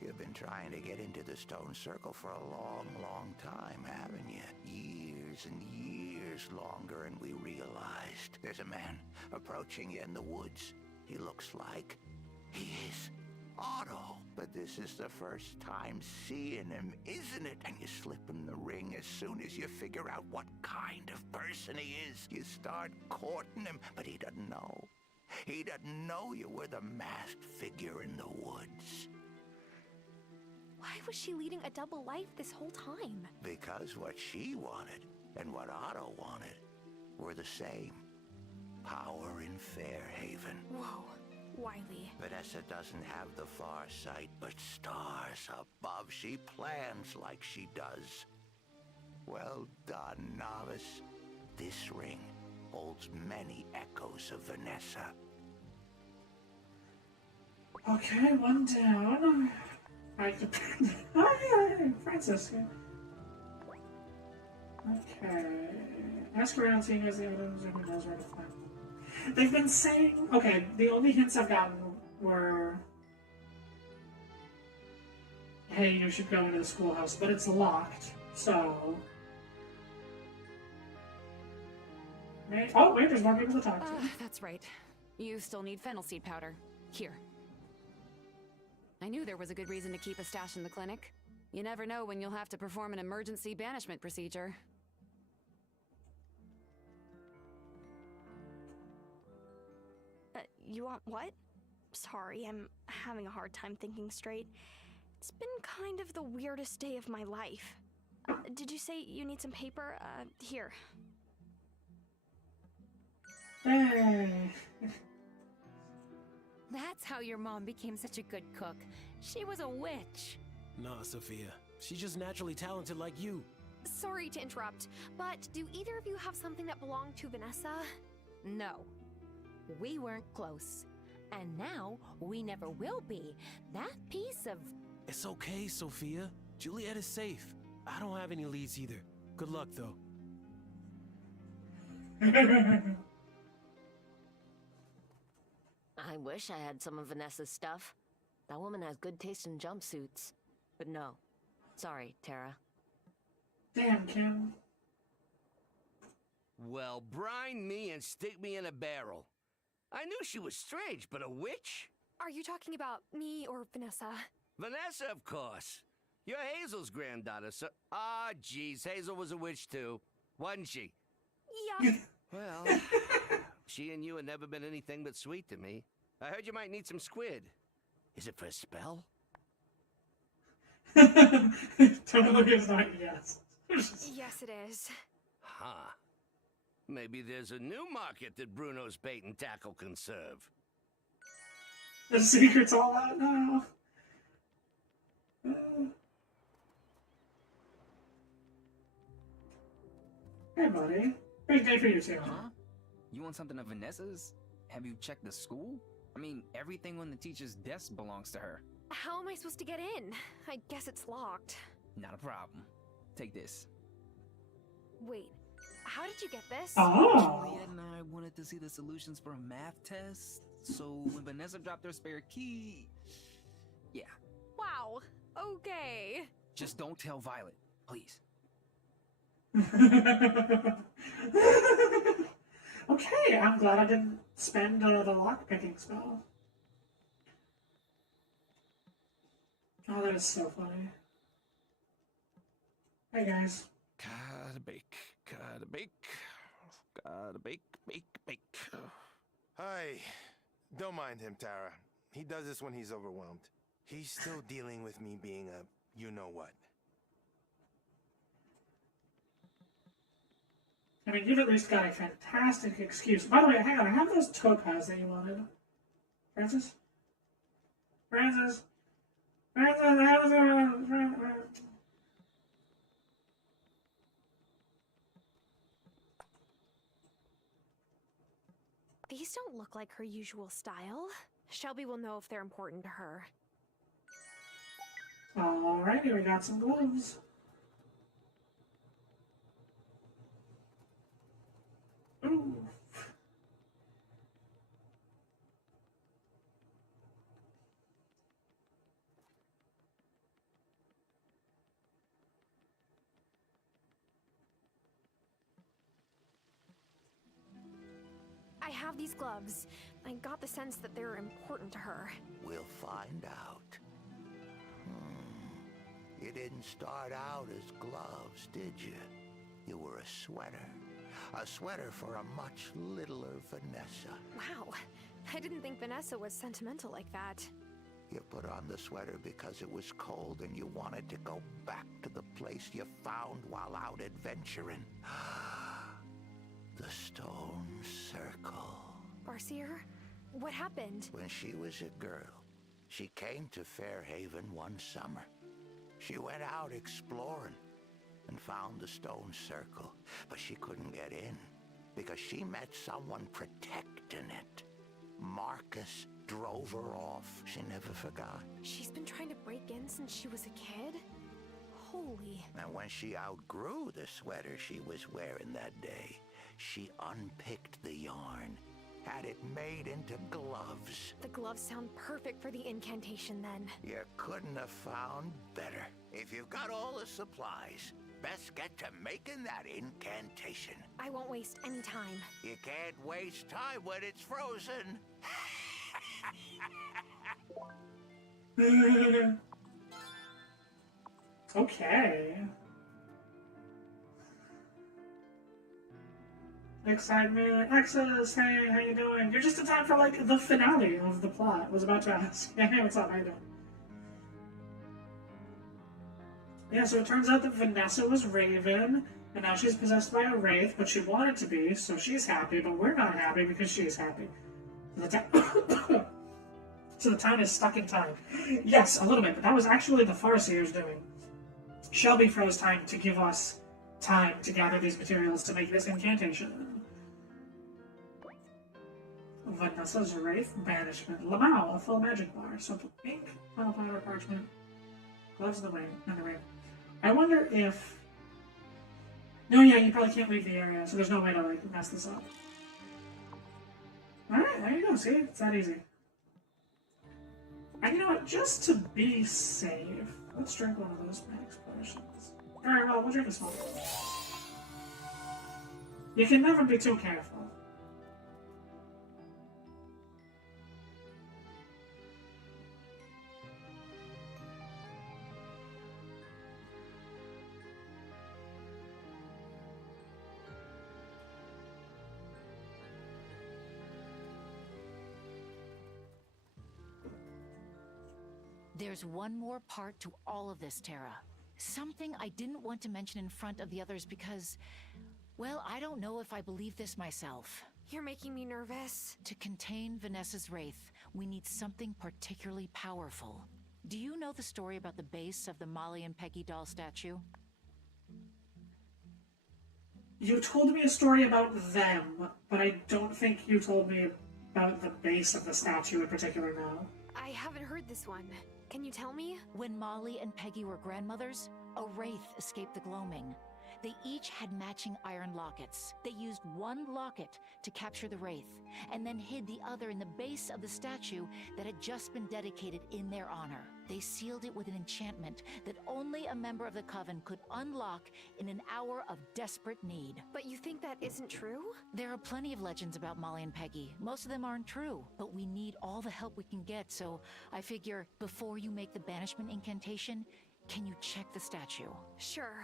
You've been trying to get into the Stone Circle for a long, long time, haven't you? Years and years longer, and we realized there's a man approaching you in the woods. He looks like he is Otto. But this is the first time seeing him, isn't it? And you slip him the ring as soon as you figure out what kind of person he is. You start courting him, but he doesn't know. He doesn't know you were the masked figure in the woods. Why was she leading a double life this whole time? Because what she wanted and what Otto wanted were the same. Power in Fairhaven. Whoa, Wylde. Vanessa doesn't have the far sight, but stars above. She plans like she does. Well done, novice. This ring holds many echoes of Vanessa. Okay, one down. Francis. Okay. Ask around, seeing as the items, and who knows where to find them. They've been saying. Okay, the only hints I've gotten were, hey, you should go into the schoolhouse, but it's locked, so. Oh, wait, there's more people to talk to. That's right. You still need fennel seed powder. Here. I knew there was a good reason to keep a stash in the clinic. You never know when you'll have to perform an emergency banishment procedure. You want what? Sorry, I'm having a hard time thinking straight. It's been kind of the weirdest day of my life. Did you say you need some paper? Here. That's how your mom became such a good cook. She was a witch. Nah, Sophia. She's just naturally talented like you. Sorry to interrupt, but do either of you have something that belonged to Vanessa? No. We weren't close. And now, we never will be. That piece of... It's okay, Sophia. Juliet is safe. I don't have any leads either. Good luck, though. I wish I had some of Vanessa's stuff. That woman has good taste in jumpsuits. But no. Sorry, Tara. Damn, Kim. Well, brine me and stick me in a barrel. I knew she was strange, but a witch? Are you talking about me or Vanessa? Vanessa, of course. You're Hazel's granddaughter, so... Ah, jeez, Hazel was a witch too, wasn't she? Yeah. Well, she and you have never been anything but sweet to me. I heard you might need some squid. Is it for a spell? Totally is not yes. Yes, it is. Huh. Maybe there's a new market that Bruno's bait and tackle can serve. The secret's all out now. Hey, buddy. Big day for you too. Huh? You want something of Vanessa's? Have you checked the school? I mean, everything on the teacher's desk belongs to her. How am I supposed to get in? I guess it's locked. Not a problem. Take this. Wait, how did you get this? Juliet and I wanted to see the solutions for a math test, so when Vanessa dropped her spare key... Yeah. Wow, okay. Just don't tell Violet, please. Okay, I'm glad I didn't spend the lockpicking spell. Oh, that is so funny. Hey, guys. Gotta bake, gotta bake, gotta bake, bake. Hi. Don't mind him, Tara. He does this when he's overwhelmed. He's still dealing with me being a you-know-what. I mean, you've at least got a fantastic excuse. By the way, hang on, I have those topaz that you wanted. Francis? Francis? Francis, I have those. These don't look like her usual style. Shelby will know if they're important to her. Alrighty, we got some gloves. Ooh. I have these gloves. I got the sense that they're important to her. We'll find out. You didn't start out as gloves, did you? You were a sweater. A sweater for a much littler Vanessa. Wow, I didn't think Vanessa was sentimental like that. You put on the sweater because it was cold and you wanted to go back to the place you found while out adventuring. The Stone Circle. Barseer, what happened? When she was a girl, she came to Fairhaven one summer. She went out exploring and found the Stone Circle, but she couldn't get in because she met someone protecting it. Marcus drove her off. She never forgot. She's been trying to break in since she was a kid? Holy. And when she outgrew the sweater she was wearing that day, she unpicked the yarn, had it made into gloves. The gloves sound perfect for the incantation then. You couldn't have found better. If you've got all the supplies, best get to making that incantation. I won't waste any time. You can't waste time when it's frozen. Okay. Excitement, Exodus, hey, how you doing? You're just in time for, like, the finale of the plot. I was about to ask. Yeah, hey, what's up? How you doing? Yeah, so it turns out that Vanessa was Raven, and now she's possessed by a Wraith, but she wanted to be, so she's happy, but we're not happy because she's happy. So the town is stuck in time. Yes, a little bit, but that was actually the Farseers doing. Shelby froze time to give us time to gather these materials to make this incantation. Vanessa's Wraith Banishment. Lamau, a full magic bar. So ink, final powder, parchment, gloves of the rain, and the rain. I wonder if... No, yeah, you probably can't leave the area, so there's no way to, like, mess this up. Alright, there you go, see? It's that easy. And you know what, just to be safe, Let's drink one of those max potions. Alright, well, we'll drink this one. You can never be too careful. There's one more part to all of this, Tara. Something I didn't want to mention in front of the others because, well, I don't know if I believe this myself. You're making me nervous. To contain Vanessa's wraith, we need something particularly powerful. Do you know the story about the base of the Molly and Peggy doll statue? You told me a story about them, but I don't think you told me about the base of the statue in particular now. I haven't heard this one. Can you tell me? When Molly and Peggy were grandmothers, a wraith escaped the gloaming. They each had matching iron lockets. They used one locket to capture the wraith, and then hid the other in the base of the statue that had just been dedicated in their honor. They sealed it with an enchantment that only a member of the coven could unlock in an hour of desperate need. But you think that isn't true? There are plenty of legends about Molly and Peggy. Most of them aren't true, but we need all the help we can get, so I figure before you make the banishment incantation, can you check the statue? Sure.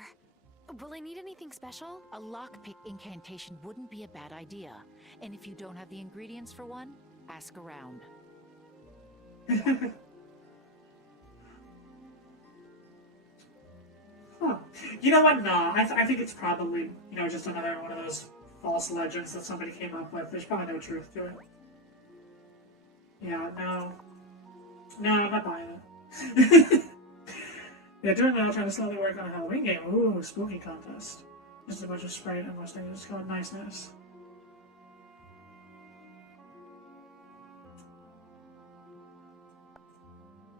Will I need anything special? A lockpick incantation wouldn't be a bad idea. And if you don't have the ingredients for one, ask around. Huh. You know what? No, I think it's probably, just another one of those false legends that somebody came up with. There's probably no truth to it. Yeah, no. No, I'm not buying it. Yeah, doing that, trying to slowly work on a Halloween game. Ooh, spooky contest. Just a bunch of Sprite and Mustang just going nice.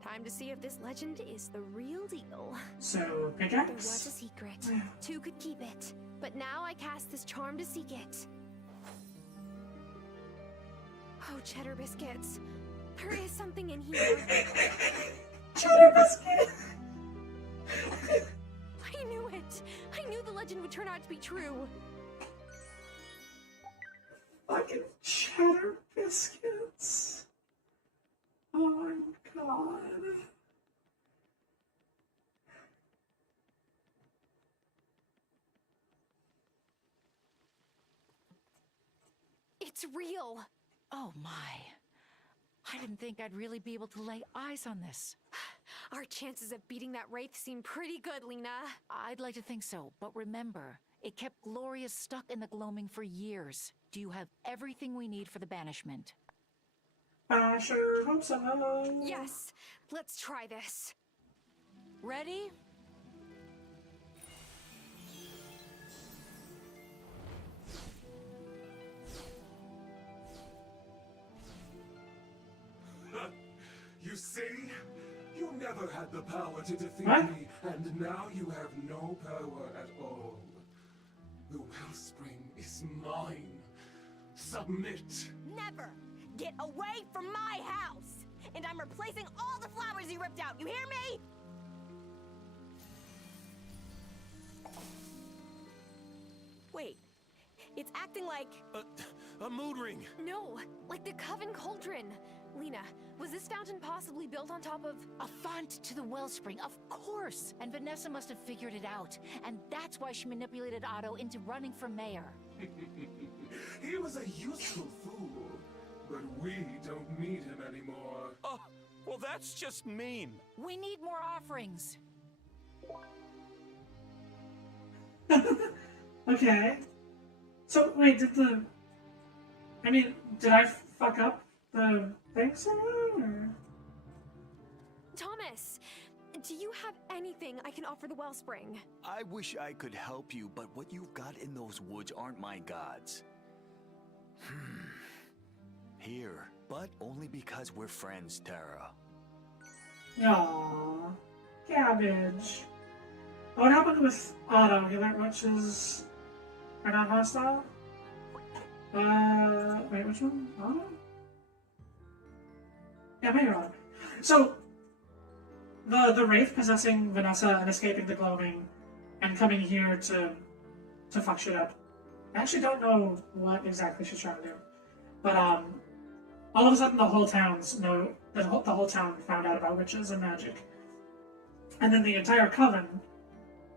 Time to see if this legend is the real deal. So, There pickaxe? was a secret. Two could keep it. But now I cast this charm to seek it. Oh, cheddar biscuits. There is something in here. Cheddar biscuit! I knew it! I knew the legend would turn out to be true. Fucking cheddar biscuits. Oh my god. It's real. Oh my. I didn't think I'd really be able to lay eyes on this. Our chances of beating that wraith seem pretty good, Lena. I'd like to think so, but remember, it kept Gloria stuck in the gloaming for years. Do you have everything we need for the banishment? I sure hope so. Yes, let's try this. Ready? You see? You never had the power to defeat What? me, and now you have no power at all. The wellspring is mine. Submit. Never! Get away from my house! And I'm replacing all the flowers you ripped out, you hear me? Wait, it's acting like... A mood ring! No, like the Coven Cauldron. Lena, was this fountain possibly built on top of... A font to the wellspring, of course! And Vanessa must have figured it out. And that's why she manipulated Otto into running for mayor. He was a useful fool, but we don't need him anymore. Oh, well that's just mean. We need more offerings. Okay. So, wait, did I fuck up the thing somehow, or? Thomas, do you have anything I can offer the wellspring? I wish I could help you, but what you've got in those woods aren't my gods. Here, but only because we're friends, Tara. Aww. Cabbage. What happened with Otto? He learned witches are not hostile? Wait, which one? Otto? Yeah, maybe Otto. So, the Wraith possessing Vanessa and escaping the gloaming and coming here to fuck shit up. I actually don't know what exactly she's trying to do. But all of a sudden the whole town found out about witches and magic. And then the entire coven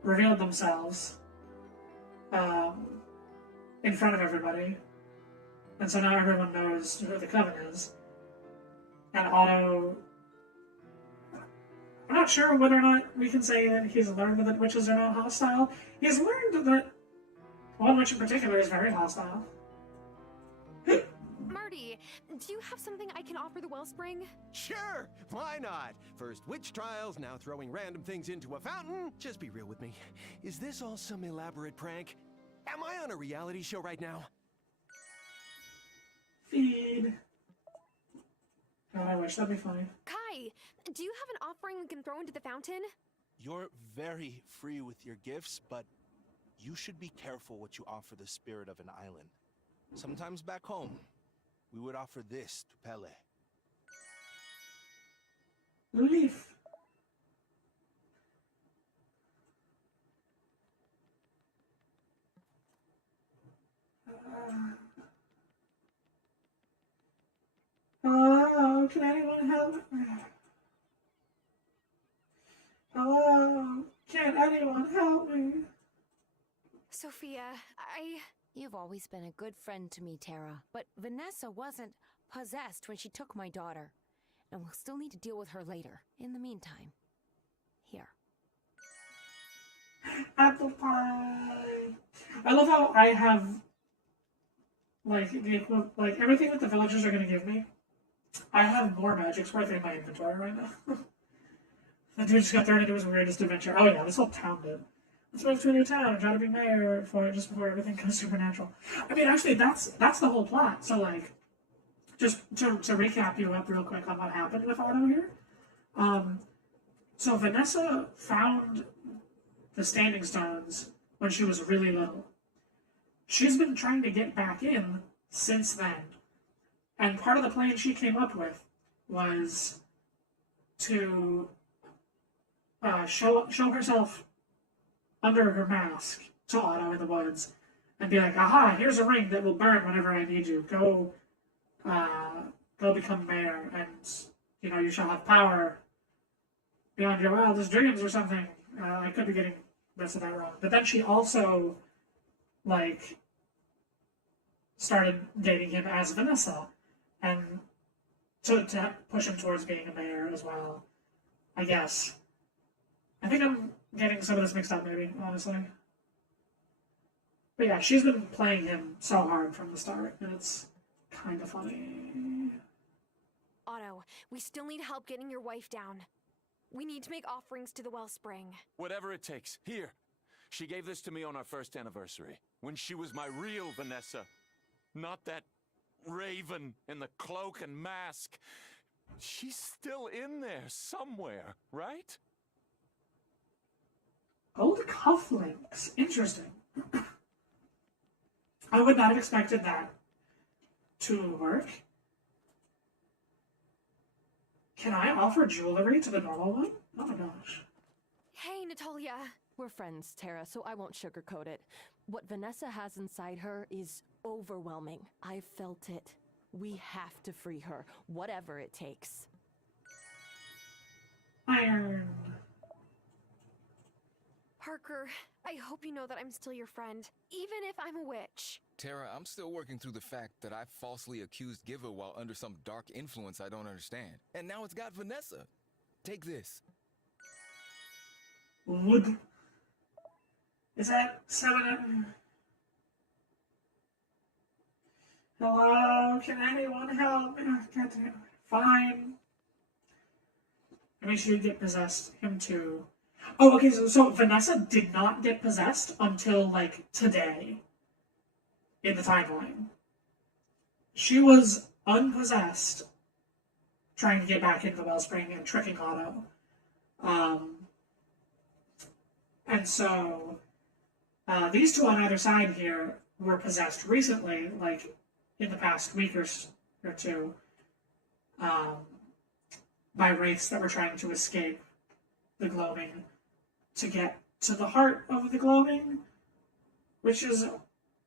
revealed themselves in front of everybody. And so now everyone knows who the coven is. And Otto... I'm not sure whether or not we can say that he's learned that witches are not hostile. He's learned that one witch in particular is very hostile. Marty, do you have something I can offer the Wellspring? Sure, why not? First witch trials, now throwing random things into a fountain. Just be real with me. Is this all some elaborate prank? Am I on a reality show right now? Feed. God, I wish that'd be funny. Kai, do you have an offering we can throw into the fountain? You're very free with your gifts, but you should be careful what you offer the spirit of an island. Sometimes back home, we would offer this to Pele. Leaf. Hello, can anyone help me? Hello, can anyone help me? Sophia, You've always been a good friend to me, Tara. But Vanessa wasn't possessed when she took my daughter. And we'll still need to deal with her later. In the meantime, here. Apple pie. I love how I have, like, like everything that the villagers are going to give me. I have more magic's worth in my inventory right now. The dude just got thrown into his weirdest adventure. Oh yeah, this whole town did. Let's move to a new town and try to be mayor just before everything goes supernatural. I mean, actually, that's the whole plot. So, like, just to recap you up real quick on what happened with Otto here. So Vanessa found the Standing Stones when she was really little. She's been trying to get back in since then. And part of the plan she came up with was to show herself under her mask to Otto in the woods and be like, aha, here's a ring that will burn whenever I need you. Go become mayor, and, you know, you shall have power beyond your wildest dreams or something. I could be getting this and that wrong. But then she also, like, started dating him as Vanessa, and to push him towards being a mayor as well, I guess. I think I'm getting some of this mixed up, maybe, honestly. But yeah, she's been playing him so hard from the start, and it's kind of funny. Otto, we still need help getting your wife down. We need to make offerings to the Wellspring. Whatever it takes. Here. She gave this to me on our first anniversary, when she was my real Vanessa. Not that raven in the cloak and mask. She's still in there somewhere, right? Gold cufflinks. Interesting. I would not have expected that to work. Can I offer jewelry to the normal one? Oh my gosh. Hey, Natalia. We're friends, Tara, so I won't sugarcoat it. What Vanessa has inside her is overwhelming. I've felt it. We have to free her, whatever it takes. Iron. Parker, I hope you know that I'm still your friend, even if I'm a witch. Tara, I'm still working through the fact that I falsely accused Giver while under some dark influence I don't understand. And now it's got Vanessa. Take this. Wood. Is that 7? Hello? Can anyone help me? Goddamn. Fine. Maybe she did get possessed. Him too. Oh, okay, so Vanessa did not get possessed until, like, today. In the timeline. She was unpossessed, trying to get back into the Wellspring and tricking Otto. And so, these two on either side here were possessed recently, like, in the past week or two, by wraiths that were trying to escape the gloaming to get to the heart of the gloaming, which is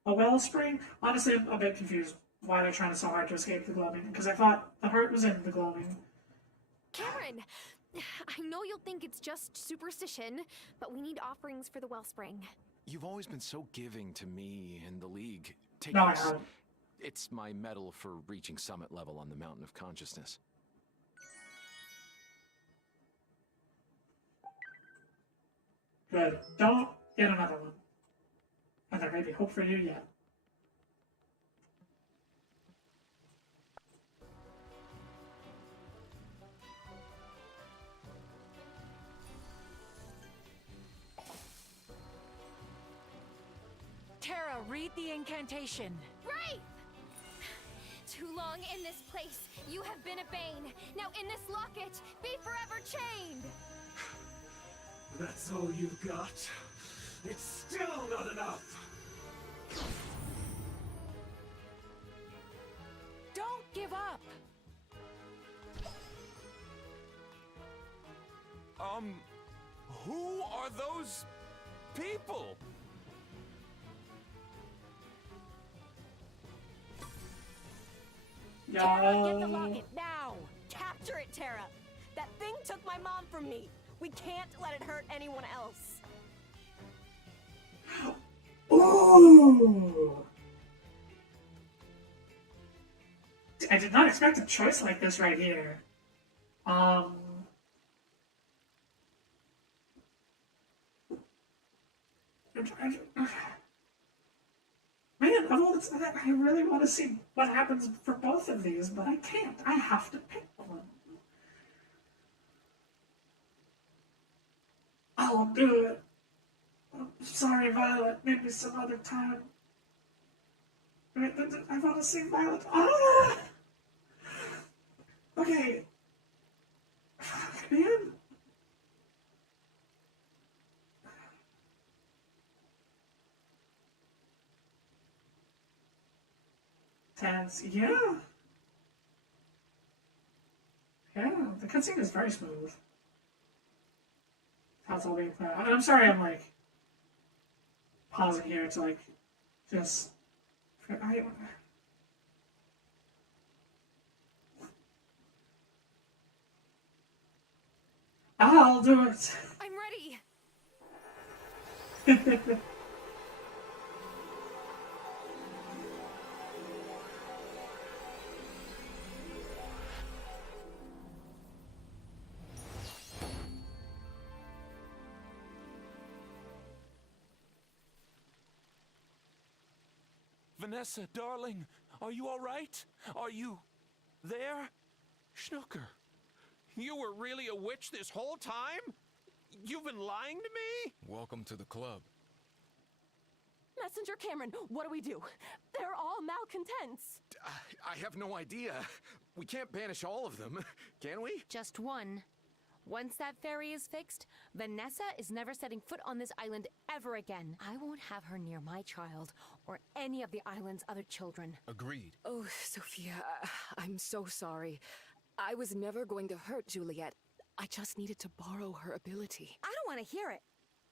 a wellspring. Honestly, I'm a bit confused why they're trying so hard to escape the gloaming, because I thought the heart was in the gloaming. Cameron, I know you'll think it's just superstition, but we need offerings for the wellspring. You've always been so giving to me and the League. Take No, I this. haven't. It's my medal for reaching summit level on the Mountain of Consciousness. Good. Don't get another one. And there may be hope for you yet. Tara, read the incantation. Right! Too long in this place, you have been a bane. Now in this locket, be forever chained. That's all you've got? It's still not enough! Don't give up. Who are those people? Tara, get the locket now! Capture it, Tara! That thing took my mom from me. We can't let it hurt anyone else. Ooh! I did not expect a choice like this right here. Man, of all this, I really want to see what happens for both of these, but I can't. I have to pick one. I'll do it. I'm sorry, Violet. Maybe some other time. I want to see Violet. Ah! Okay. Man. Tense. Yeah. Yeah, the cutscene is very smooth. How it's all being played. I mean, I'm sorry I'm like pausing here to like just I'll do it. I'm ready. Vanessa, darling, are you all right? Are you there? Schnooker, you were really a witch this whole time? You've been lying to me? Welcome to the club. Messenger Cameron, what do we do? They're all malcontents. I have no idea. We can't banish all of them, can we? Just one. Once that ferry is fixed, Vanessa is never setting foot on this island ever again. I won't have her near my child or any of the island's other children. Agreed. Oh, Sophia, I'm so sorry. I was never going to hurt Juliet. I just needed to borrow her ability. I don't want to hear it.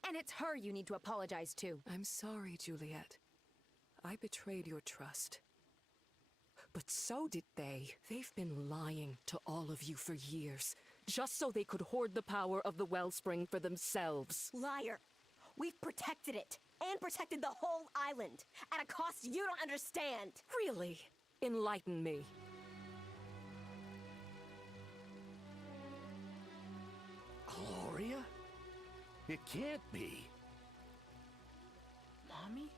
And it's her you need to apologize to. I'm sorry, Juliet. I betrayed your trust. But so did they. They've been lying to all of you for years, just so they could hoard the power of the wellspring for themselves. Liar! We've protected it, and protected the whole island, at a cost you don't understand! Really? Enlighten me. Gloria? It can't be. Mommy?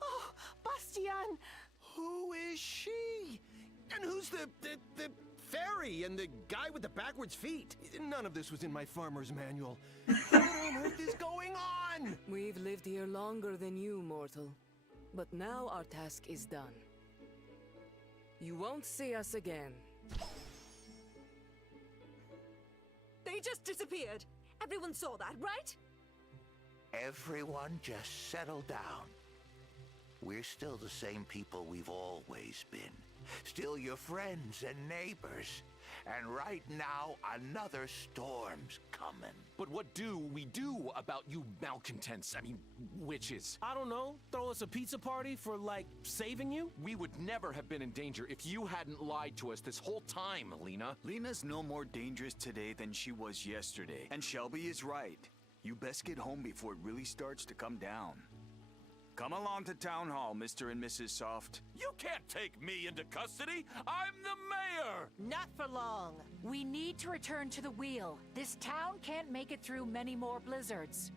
Oh, Bastian! Who is she? And who's the fairy and the guy with the backwards feet? None of this was in my farmer's manual. What on earth is going on? We've lived here longer than you, mortal. But now our task is done. You won't see us again. They just disappeared! Everyone saw that, right? Everyone just settle down. We're still the same people we've always been. Still your friends and neighbors. And right now, another storm's coming. But what do we do about you malcontents? I mean, witches? I don't know. Throw us a pizza party for, like, saving you? We would never have been in danger if you hadn't lied to us this whole time, Lena. Lena's no more dangerous today than she was yesterday. And Shelby is right. You best get home before it really starts to come down. Come along to Town Hall, Mr. and Mrs. Soft. You can't take me into custody! I'm the mayor! Not for long. We need to return to the wheel. This town can't make it through many more blizzards.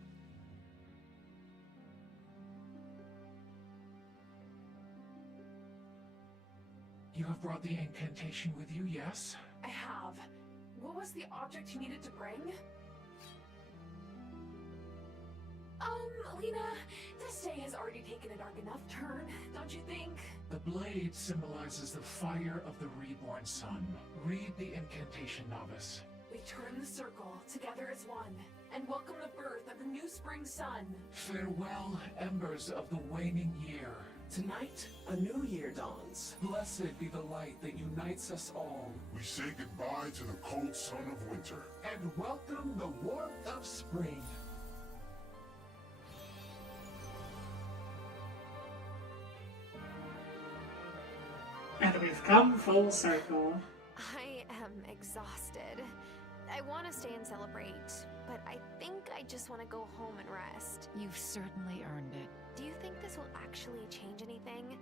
You have brought the incantation with you, yes? I have. What was the object you needed to bring? Lena, this day has already taken a dark enough turn, don't you think? The blade symbolizes the fire of the reborn sun. Read the incantation, novice. We turn the circle, together as one, and welcome the birth of the new spring sun. Farewell, embers of the waning year. Tonight, a new year dawns. Blessed be the light that unites us all. We say goodbye to the cold sun of winter. And welcome the warmth of spring. And we've come full circle. I am exhausted. I want to stay and celebrate, but I think I just want to go home and rest. You've certainly earned it. Do you think this will actually change anything?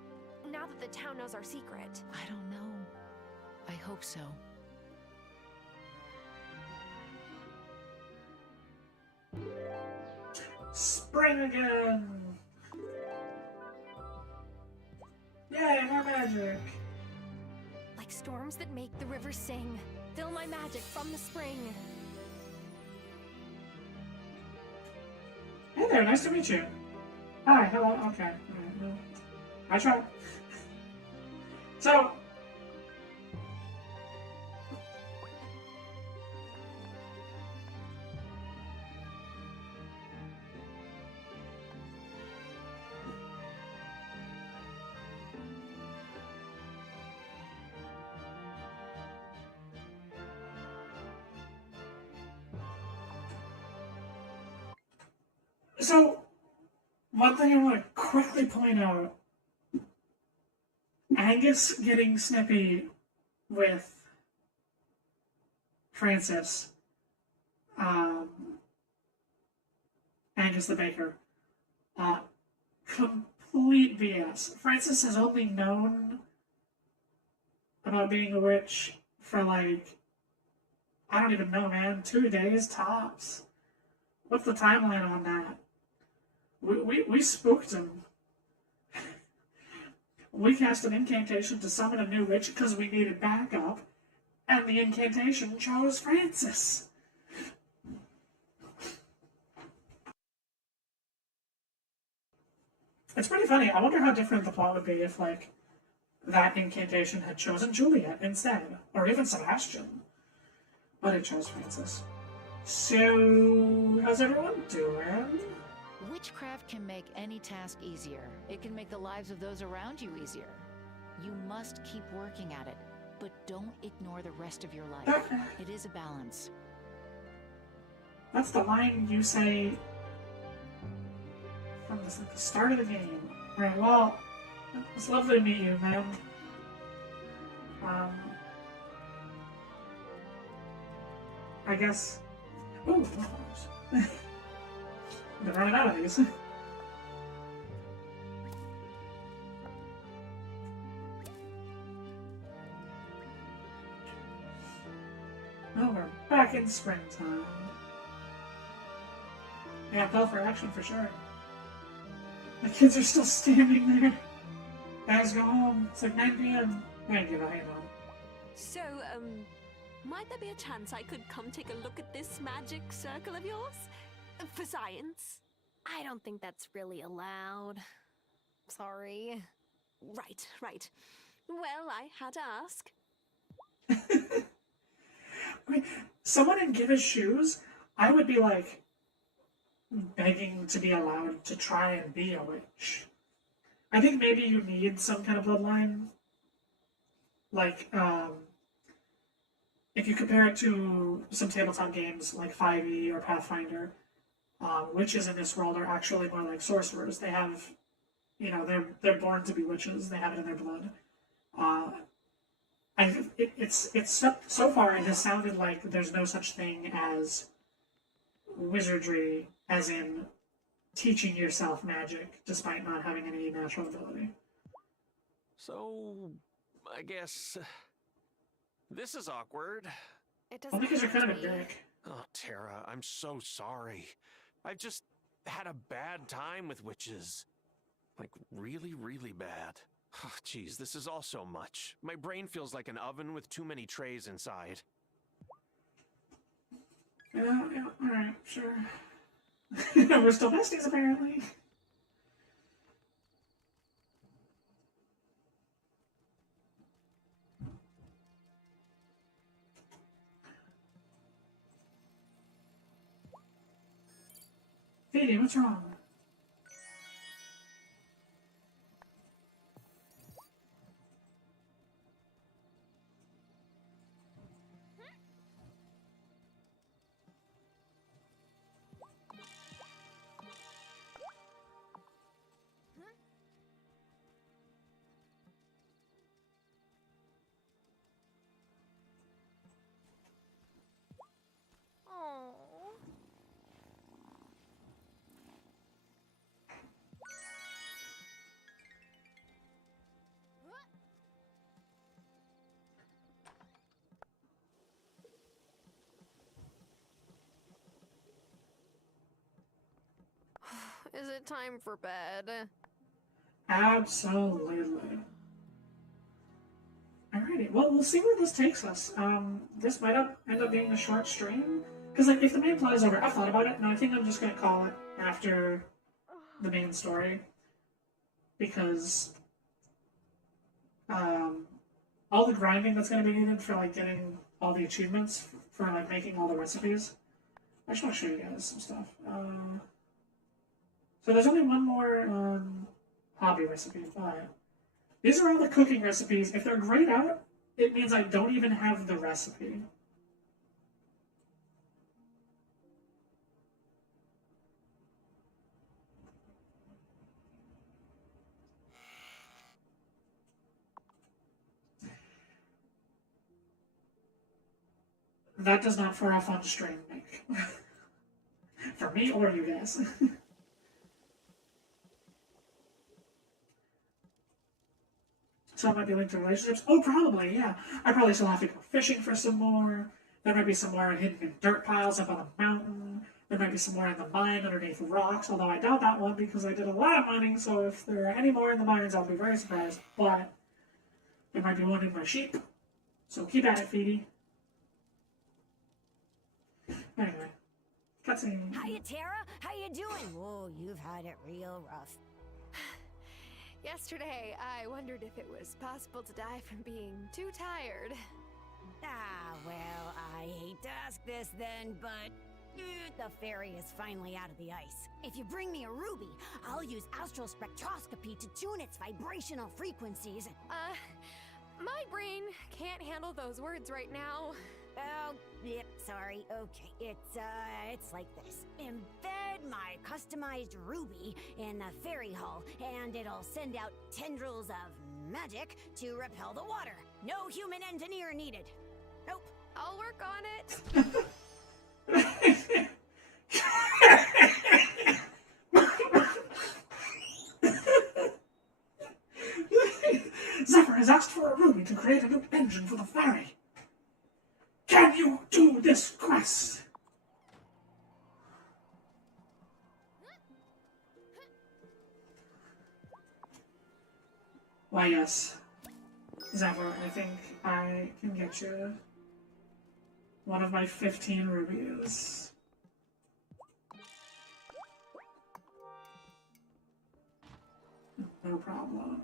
Now that the town knows our secret. I don't know. I hope so. Spring again! Yay, more magic! Like storms that make the river sing. Fill my magic from the spring. Hey there, nice to meet you. Hi, hello, okay. I try. So, one thing I want to quickly point out, Angus getting snippy with Francis, Angus the baker, complete BS. Francis has only known about being a witch for like, I don't even know, man, 2 days tops. What's the timeline on that? We spooked him. We cast an incantation to summon a new witch because we needed backup, and the incantation chose Francis. It's pretty funny. I wonder how different the plot would be if, like, that incantation had chosen Juliet instead, or even Sebastian. But it chose Francis. So, how's everyone doing? Witchcraft can make any task easier. It can make the lives of those around you easier. You must keep working at it, but don't ignore the rest of your life. It is a balance. That's the line you say from the start of the game. Right, well, it's lovely to meet you, man. I guess... Ooh, flowers. Been running out of these. Oh, we're back in springtime. Yeah, call for action for sure. The kids are still standing there. Guys, go home. It's like 9 p.m. Thank you, I know. So, might there be a chance I could come take a look at this magic circle of yours? For science? I don't think that's really allowed. Sorry. Right. Well, I had to ask. I mean, someone in Give Us Shoes, I would be like begging to be allowed to try and be a witch. I think maybe you need some kind of bloodline. Like, if you compare it to some tabletop games like 5e or Pathfinder, witches in this world are actually more like sorcerers. They have, you know, they're born to be witches. They have it in their blood. It's so far it has sounded like there's no such thing as wizardry, as in teaching yourself magic despite not having any natural ability. So, I guess this is awkward. It Well, doesn't because you're have kind to of a be. dick. Oh, Tara, I'm so sorry. I've just had a bad time with witches. Like, really, really bad. Oh, jeez, this is all so much. My brain feels like an oven with too many trays inside. Yeah, alright, sure. We're still besties, apparently. Phoebe, what's wrong? Is it time for bed? Absolutely. Alrighty, well, we'll see where this takes us. This might end up being a short stream. Because, like, if the main plot is over, I've thought about it, and I think I'm just going to call it after the main story. Because, all the grinding that's going to be needed for, like, getting all the achievements for, like, making all the recipes. I just want to show you guys some stuff. So there's only one more, hobby recipe, but these are all the cooking recipes. If they're grayed out, it means I don't even have the recipe. That does not for a fun stream make. For me or you guys. So it might be linked to relationships. Oh, probably, yeah. I probably still have to go fishing for some more. There might be some more hidden in dirt piles up on a mountain. There might be some more in the mine underneath rocks, although I doubt that one because I did a lot of mining, so if there are any more in the mines, I'll be very surprised. But there might be one in my sheep. So keep at it, Phoebe. Anyway, cutscene. Hiya, Tara. How you doing? Whoa, you've had it real rough. Yesterday, I wondered if it was possible to die from being too tired. Ah, well, I hate to ask this then, but the fairy is finally out of the ice. If you bring me a ruby, I'll use astral spectroscopy to tune its vibrational frequencies. My brain can't handle those words right now. Oh, yep, sorry. Okay, it's like this. Embed my customized ruby in the fairy hull, and it'll send out tendrils of magic to repel the water. No human engineer needed. Nope. I'll work on it. Zephyr has asked for a ruby to create a new engine for the ferry. Can you do this quest? Why, yes. Zephyr, I think I can get you one of my 15 rubies. No problem.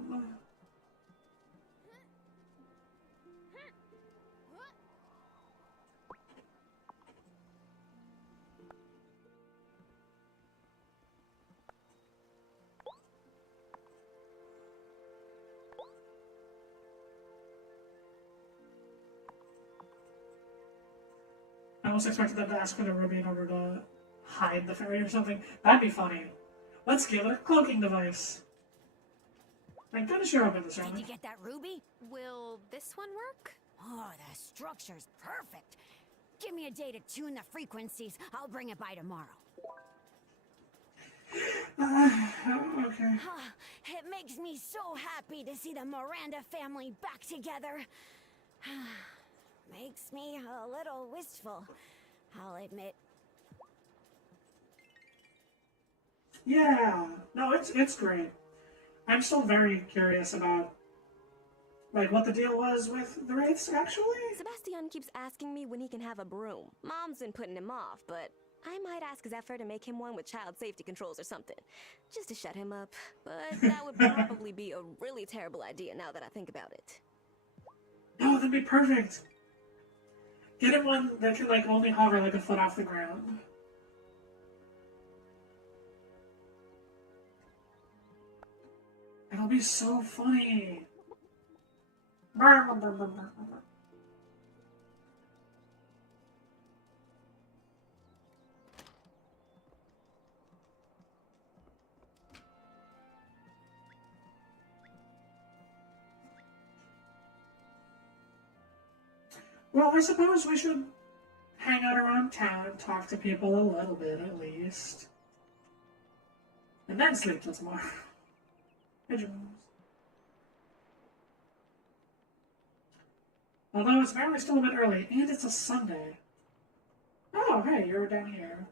almost expected them to ask for the ruby in order to hide the fairy or something. That'd be funny. Let's give it a cloaking device. Thank goodness you're open this Did early. you get that ruby? Will this one work? Oh, the structure's perfect. Give me a day to tune the frequencies. I'll bring it by tomorrow. Okay. It makes me so happy to see the Miranda family back together. Makes me a little wistful, I'll admit. Yeah. No, it's great. I'm still very curious about, like, what the deal was with the Wraiths, actually. Sebastian keeps asking me when he can have a broom. Mom's been putting him off, but I might ask Zephyr to make him one with child safety controls or something, just to shut him up. But that would probably be a really terrible idea now that I think about it. No, that'd be perfect. Get him one that can, like, only hover like a foot off the ground. It'll be so funny. Well, I suppose we should hang out around town and talk to people a little bit, at least. And then sleep till tomorrow. Although it's apparently still a bit early, and it's a Sunday. Oh, hey, you're down here.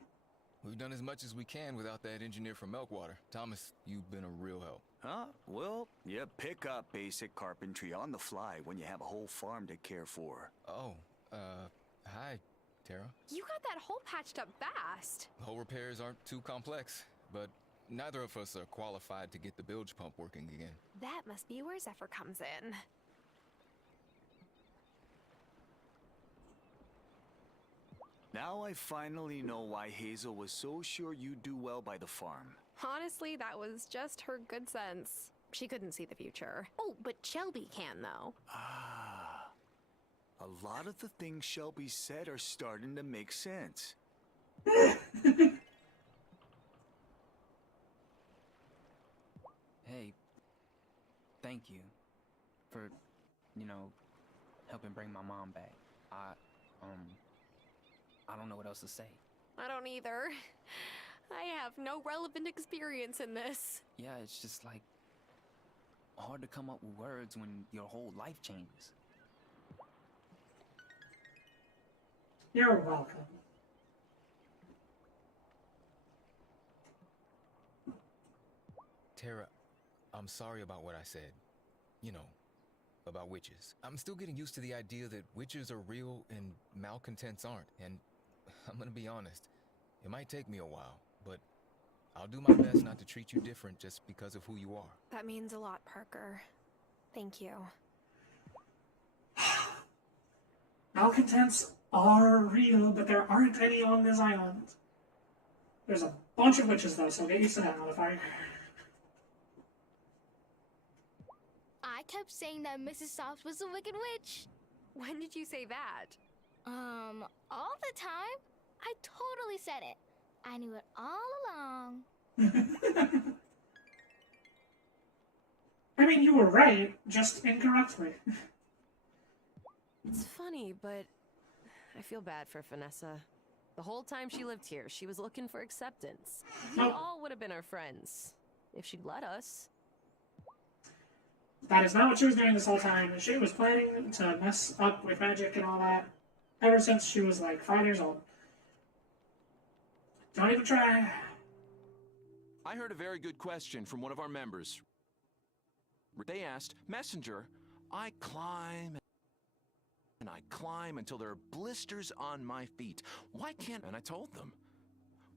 We've done as much as we can without that engineer from Melkwater. Thomas, you've been a real help. Huh? Well, you pick up basic carpentry on the fly when you have a whole farm to care for. Oh, hi, Tara. You got that hole patched up fast. Hole repairs aren't too complex, but neither of us are qualified to get the bilge pump working again. That must be where Zephyr comes in. Now I finally know why Hazel was so sure you'd do well by the farm. Honestly, that was just her good sense. She couldn't see the future. Oh, but Shelby can, though. Ah. A lot of the things Shelby said are starting to make sense. Hey, thank you for, helping bring my mom back. I don't know what else to say. I don't either. I have no relevant experience in this. Yeah, it's just like hard to come up with words when your whole life changes. You're welcome. Tara, I'm sorry about what I said. About witches. I'm still getting used to the idea that witches are real and malcontents aren't. And I'm gonna be honest, it might take me a while, but I'll do my best not to treat you different just because of who you are. That means a lot, Parker. Thank you. Malcontents are real, but there aren't any on this island. There's a bunch of witches, though, so get used to that, motherfucker. I kept saying that Mrs. Soft was a wicked witch. When did you say that? All the time. I totally said it. I knew it all along. I mean, you were right, just incorrectly. It's funny, but I feel bad for Vanessa. The whole time she lived here, she was looking for acceptance. We all would have been her friends, if she'd let us. That is not what she was doing this whole time. She was planning to mess up with magic and all that ever since she was like 5 years old. Don't even try. I heard a very good question from one of our members. They asked, Messenger, I climb and I climb until there are blisters on my feet. Why can't... And I told them,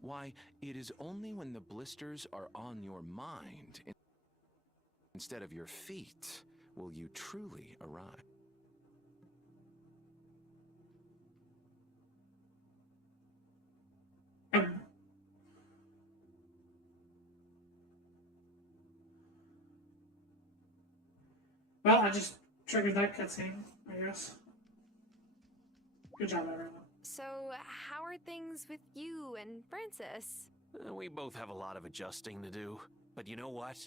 why, it is only when the blisters are on your mind instead of your feet will you truly arrive. Well, I just triggered that cutscene, I guess. Good job, everyone. So, how are things with you and Francis? We both have a lot of adjusting to do. But you know what?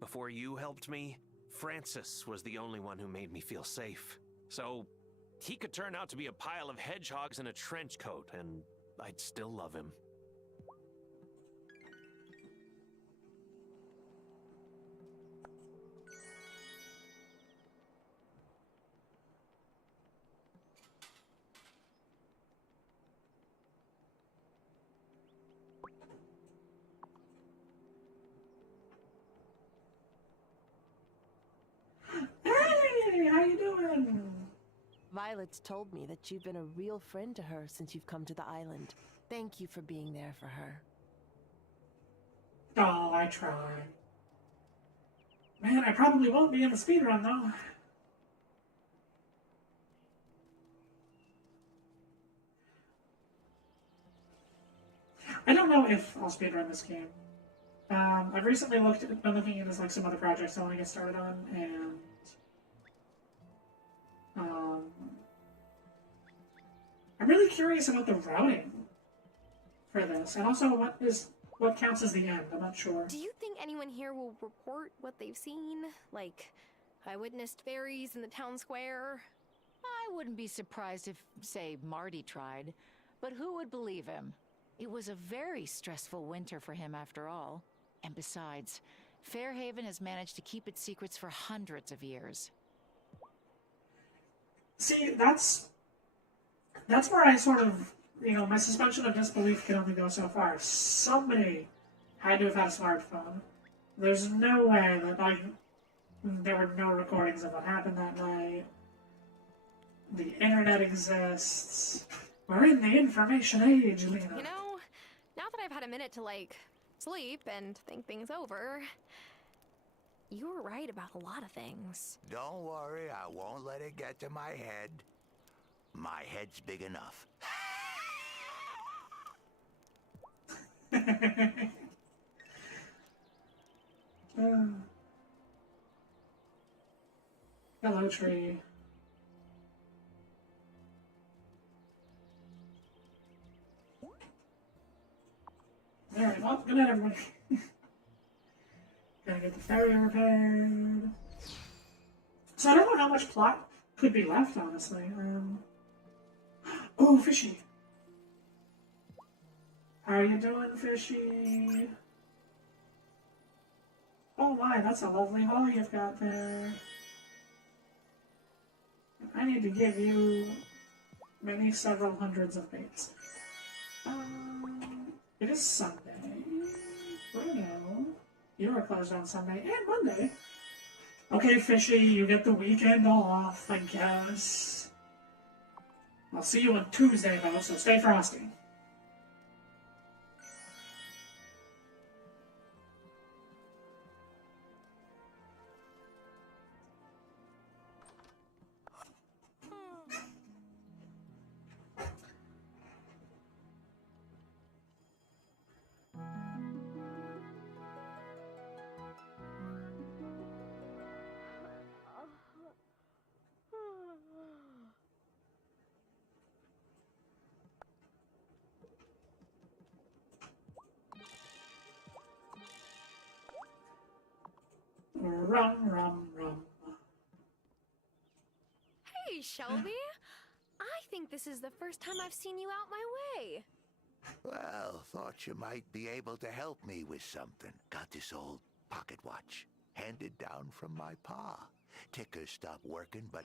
Before you helped me, Francis was the only one who made me feel safe. So, he could turn out to be a pile of hedgehogs in a trench coat, and I'd still love him. Hey, how you doing? Violet's told me that you've been a real friend to her since you've come to the island. Thank you for being there for her. Oh, I try. Man, I probably won't be in the speedrun, though. I don't know if I'll speedrun this game. I've recently been looking into like some other projects I want to get started on, and I'm really curious about the routing for this, and also what counts as the end. I'm not sure. Do you think anyone here will report what they've seen? Like, I witnessed fairies in the town square? I wouldn't be surprised if, say, Marty tried. But who would believe him? It was a very stressful winter for him after all. And besides, Fairhaven has managed to keep its secrets for hundreds of years. See, that's where I sort of, my suspension of disbelief can only go so far. Somebody had to have had a smartphone. There's no way that there were no recordings of what happened that night. The internet exists. We're in the information age, Lena. You know, now that I've had a minute to, sleep and think things over, you were right about a lot of things. Don't worry, I won't let it get to my head. My head's big enough. Hello, tree. Alright, well, good night, everybody. Gotta get the ferry repaired. So I don't know how much plot could be left, honestly. Oh, Fishy. How are you doing, Fishy? Oh my, that's a lovely haul you've got there. I need to give you maybe several hundreds of baits. It is Sunday. Bruno, you are closed on Sunday and Monday. Okay, Fishy, you get the weekend off, I guess. I'll see you on Tuesday, though, so stay frosty. Rum, rum, rum. Hey, Shelby. I think this is the first time I've seen you out my way. Well, thought you might be able to help me with something. Got this old pocket watch, handed down from my pa. Ticker stopped working, but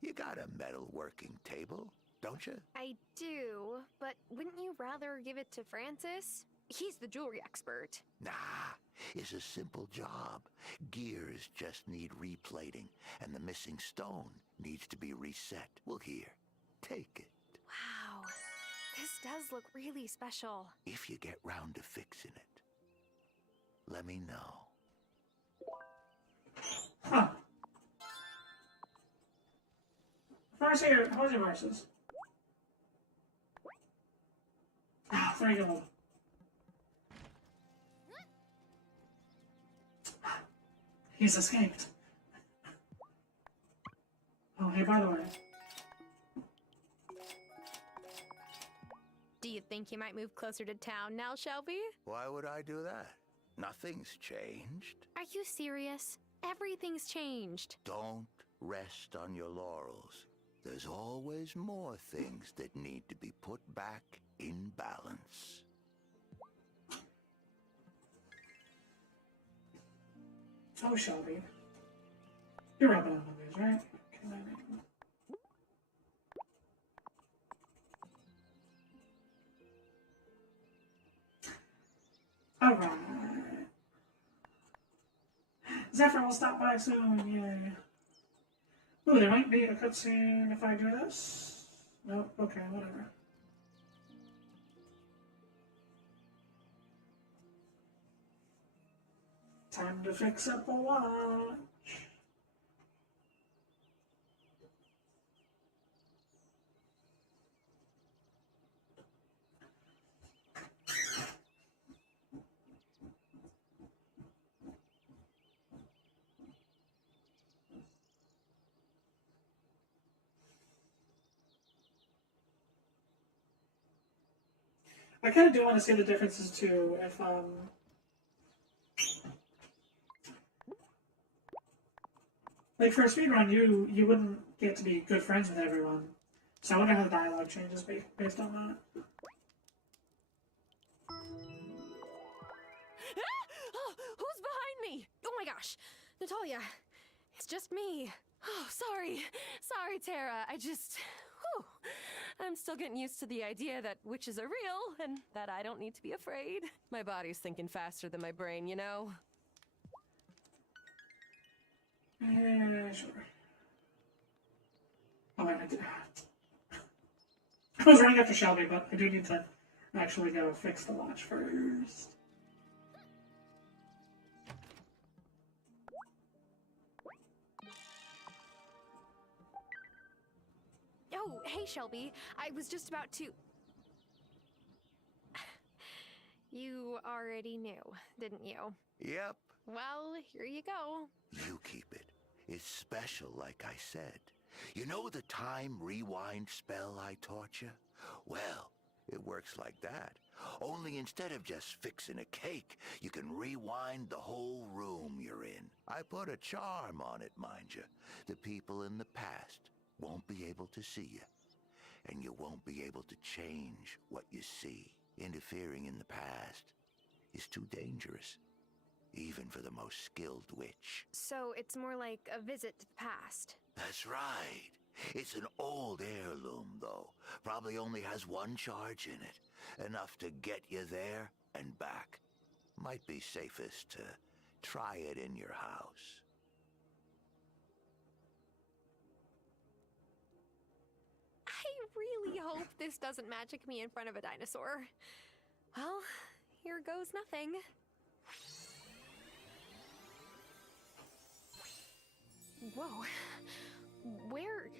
you got a metal working table, don't you? I do, but wouldn't you rather give it to Francis? He's the jewelry expert. Nah, it's a simple job. Gears just need replating, and the missing stone needs to be reset. Well, here, take it. Wow, this does look really special. If you get round to fixing it, let me know. Huh. How's your horses? Ah, 3 gold. He's escaped. Oh, hey, by the way. you think you might move closer to town now, Shelby? Why would I do that? Nothing's changed. Are you serious? Everything's changed. Don't rest on your laurels. There's always more things that need to be put back in balance. Oh, Shelby. You're rubbing on these, right? Alright. Zephyr will stop by soon, yay. Ooh, there might be a cutscene if I do this. Nope, okay, whatever. Time to fix up a watch. I kind of do want to see the differences too. If like for a speedrun, you wouldn't get to be good friends with everyone. So I wonder how the dialogue changes based on that. Oh, who's behind me? Oh my gosh, Natalia, it's just me. Oh, sorry, Tara. Whew. I'm still getting used to the idea that witches are real and that I don't need to be afraid. My body's thinking faster than my brain, you know? Sure. Oh, I was running after Shelby, but I do need to actually go fix the watch first. Oh, hey, Shelby. I was just about to... You already knew, didn't you? Yep. Well, here you go. You keep it. It's special, like I said. You know the time rewind spell I taught you? Well, it works like that. Only instead of just fixing a cake, you can rewind the whole room you're in. I put a charm on it, mind you. The people in the past won't be able to see you. And you won't be able to change what you see. Interfering in the past is too dangerous, even for the most skilled witch. So it's more like a visit to the past. That's right. It's an old heirloom, though. Probably only has one charge in it. Enough to get you there and back. Might be safest to try it in your house. I really hope this doesn't magic me in front of a dinosaur. Well, here goes nothing. Whoa. Where...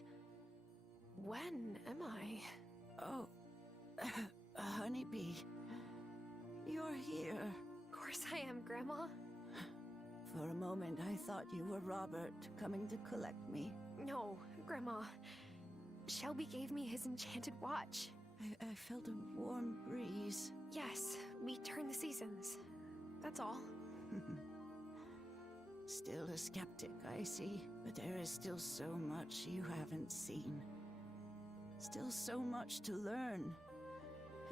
When am I? Oh, honeybee. You're here. Of course I am, Grandma. For a moment, I thought you were Robert, coming to collect me. No, Grandma. Shelby gave me his enchanted watch. I felt a warm breeze. Yes, we turn the seasons. That's all. Still a skeptic, I see. But there is still so much you haven't seen. Still so much to learn.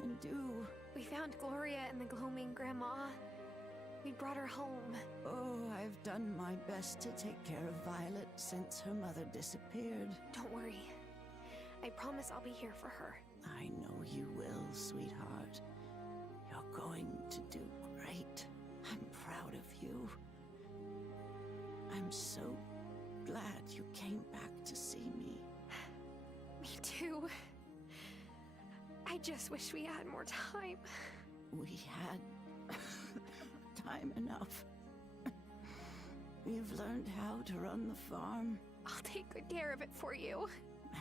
And do. We found Gloria in the gloaming, Grandma. We brought her home. Oh, I've done my best to take care of Violet since her mother disappeared. Don't worry. I promise I'll be here for her. I know you will, sweetheart. You're going to do great. I'm proud of you. I'm so glad you came back to see me. Me too. I just wish we had more time. We had time enough. We've learned how to run the farm. I'll take good care of it for you.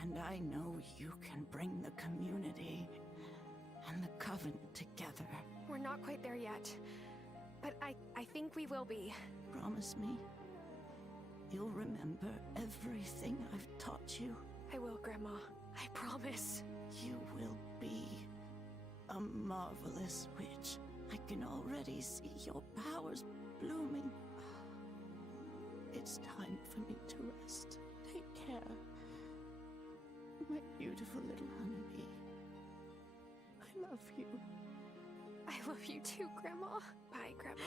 And I know you can bring the community and the coven together. We're not quite there yet, but I think we will be. Promise me you'll remember everything I've taught you. I will, Grandma. I promise. You will be a marvelous witch. I can already see your powers blooming. It's time for me to rest. Take care. My beautiful little honeybee. I love you. I love you too, Grandma. Bye, Grandma.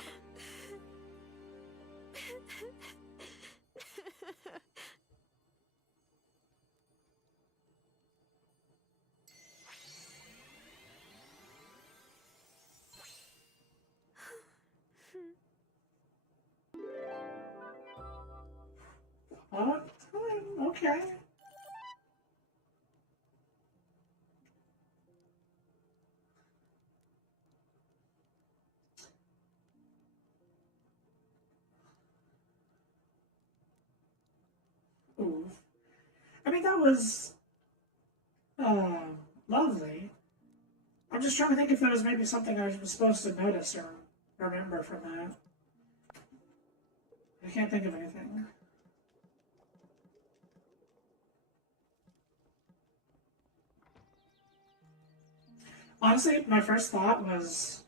Oh, okay. Ooh. I mean, that was lovely. I'm just trying to think if there was maybe something I was supposed to notice or remember from that. I can't think of anything. Honestly, my first thought was,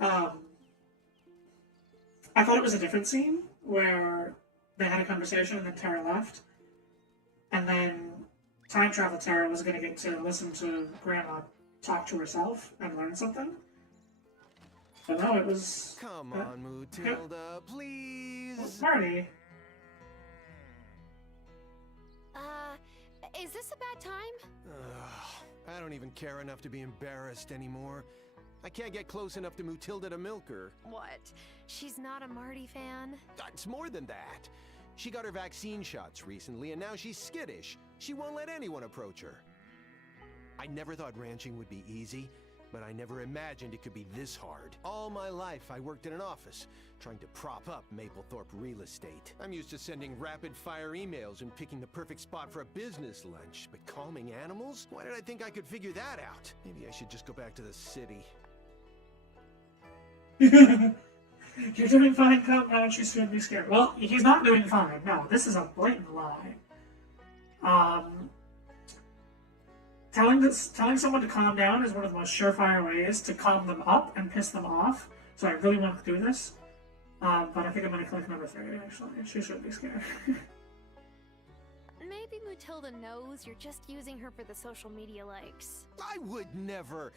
I thought it was a different scene where they had a conversation and then Tara left, and then time travel Tara was going to get to listen to Grandma talk to herself and learn something. But no, it was. Come on, Mutilda, please. Marty. Is this a bad time? I don't even care enough to be embarrassed anymore. I can't get close enough to Mutilda to milk her. What? She's not a Marty fan? It's more than that. She got her vaccine shots recently, and now she's skittish. She won't let anyone approach her. I never thought ranching would be easy, but I never imagined it could be this hard. All my life, I worked in an office, trying to prop up Maplethorpe real estate. I'm used to sending rapid-fire emails and picking the perfect spot for a business lunch, but calming animals? Why did I think I could figure that out? Maybe I should just go back to the city. You're doing fine, calm down, she shouldn't be scared. Well, he's not doing fine. No, this is a blatant lie. Telling someone to calm down is one of the most surefire ways to calm them up and piss them off. So I really want to do this. But I think I'm going to click number 3, actually. She should be scared. Maybe Mutilda knows you're just using her for the social media likes. I would never.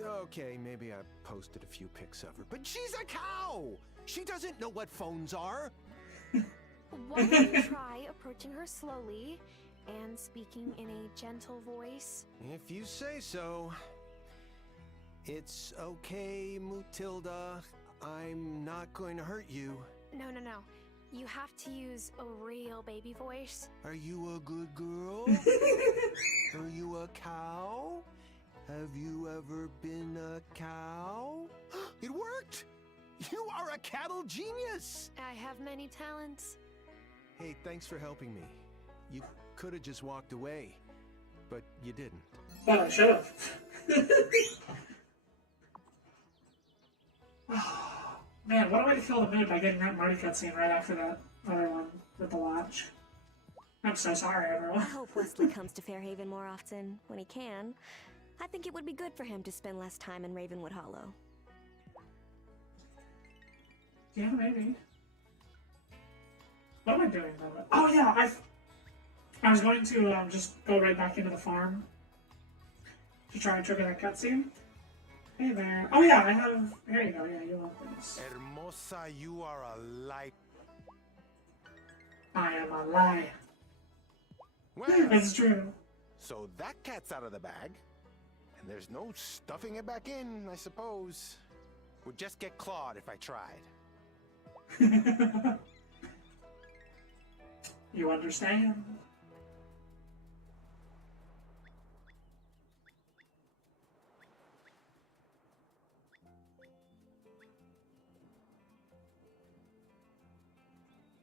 Okay, maybe I posted a few pics of her, but she's a cow! She doesn't know what phones are! Why don't you try approaching her slowly and speaking in a gentle voice? If you say so. It's okay, Mutilda. I'm not going to hurt you. No. You have to use a real baby voice. Are you a good girl? Are you a cow? Have you ever been a cow? It worked! You are a cattle genius! I have many talents. Hey, thanks for helping me. You could have just walked away, but you didn't. Well, I should have. Man, what a way to kill the mood by getting that Marty cutscene right after that other one with the watch. I'm so sorry, everyone. I hope Wesley comes to Fairhaven more often, when he can. I think it would be good for him to spend less time in Ravenwood Hollow. Yeah, maybe. What am I doing, though? Oh, yeah, I was going to just go right back into the farm to try and trigger that cutscene. Hey there. Oh, yeah, I have... Here you go, yeah, you want this. Hermosa, you are a lie. I am a lie. Well, That's true. So that cat's out of the bag. And there's no stuffing it back in, I suppose. Would just get clawed if I tried. You understand?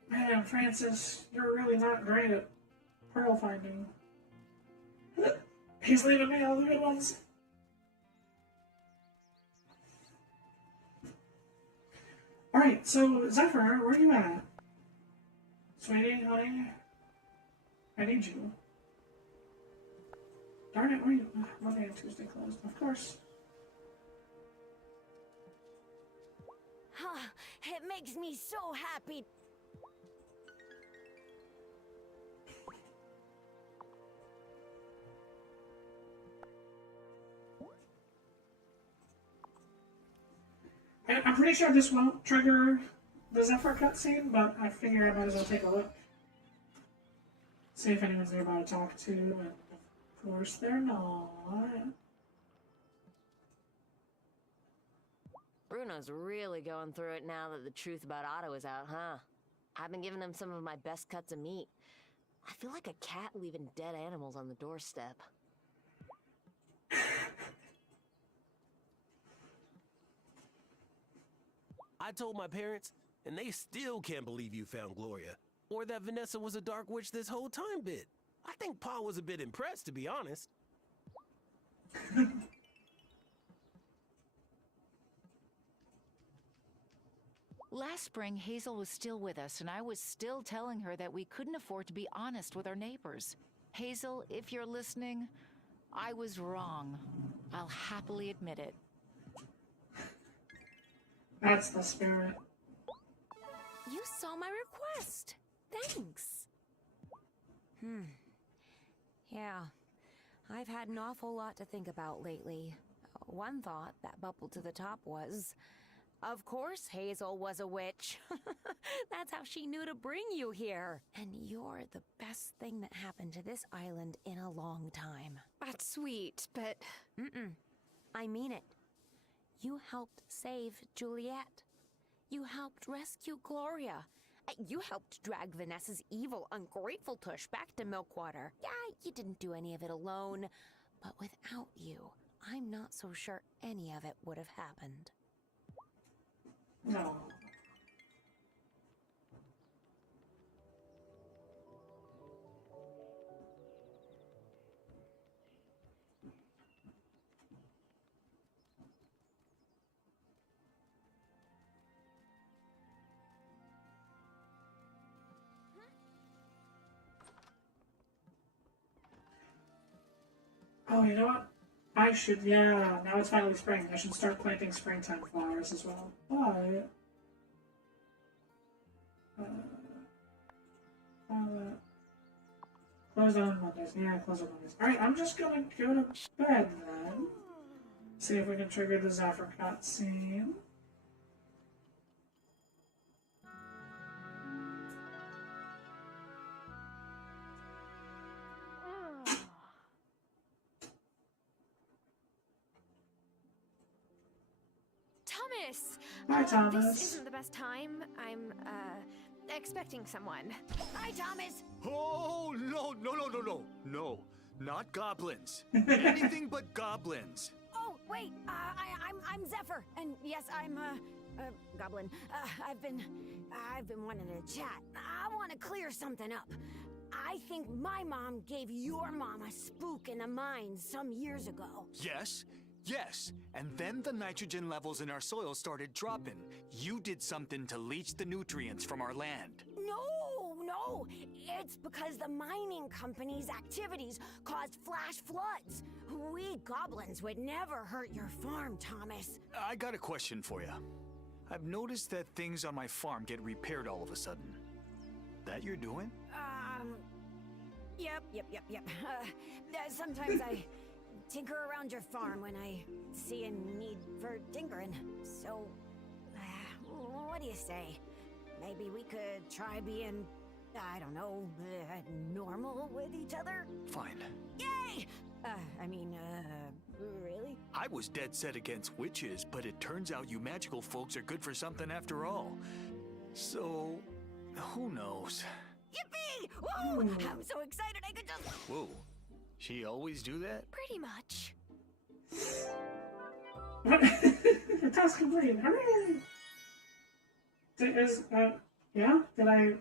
Man, Francis, you're really not great at pearl finding. He's leaving me all the good ones. Alright, so Zephyr, where are you at? Sweetie, honey? I need you. Darn it, were you? Monday and Tuesday closed, of course. It makes me so happy. And I'm pretty sure this won't trigger the Zephyr cutscene, but I figure I might as well take a look. See if anyone's nearby to talk to, and of course they're not. Bruno's really going through it now that the truth about Otto is out, huh? I've been giving him some of my best cuts of meat. I feel like a cat leaving dead animals on the doorstep. I told my parents, and they still can't believe you found Gloria, or that Vanessa was a dark witch this whole time bit. I think Pa was a bit impressed, to be honest. Last spring, Hazel was still with us, and I was still telling her that we couldn't afford to be honest with our neighbors. Hazel, if you're listening, I was wrong. I'll happily admit it. That's the spirit. You saw my request. Thanks. Yeah. I've had an awful lot to think about lately. One thought that bubbled to the top was, of course Hazel was a witch. That's how she knew to bring you here. And you're the best thing that happened to this island in a long time. That's sweet, but... I mean it. You helped save Juliet. You helped rescue Gloria. You helped drag Vanessa's evil, ungrateful tush back to Milkwater. Yeah, you didn't do any of it alone. But without you, I'm not so sure any of it would have happened. No. Oh, you know what? I should, yeah, now it's finally spring. I should start planting springtime flowers as well. But... close on Mondays. Yeah, close on Mondays. Alright, I'm just gonna go to bed then. See if we can trigger the Zephyr cutscene. Thomas! Hi, Thomas. This isn't the best time. I'm, expecting someone. Hi, Thomas! Oh, no, not goblins. Anything but goblins. Oh, wait, I'm Zephyr, and yes, I'm, Goblin. I've been wanting to chat. I want to clear something up. I think my mom gave your mom a spook in the mines some years ago. Yes, and then the nitrogen levels in our soil started dropping. You did something to leach the nutrients from our land. No, it's because the mining company's activities caused flash floods. We goblins would never hurt your farm, Thomas. I got a question for you. I've noticed that things on my farm get repaired all of a sudden. That you're doing? Yep. Sometimes I tinker around your farm when I see a need for tinkering. So, what do you say? Maybe we could try being, I don't know, normal with each other? Fine. Yay! Really? I was dead set against witches, but it turns out you magical folks are good for something after all. So, who knows? Yippee! Woo! I'm so excited I could just... Whoa. She always do that? Pretty much. The task complete. Hooray! Yeah? Did I...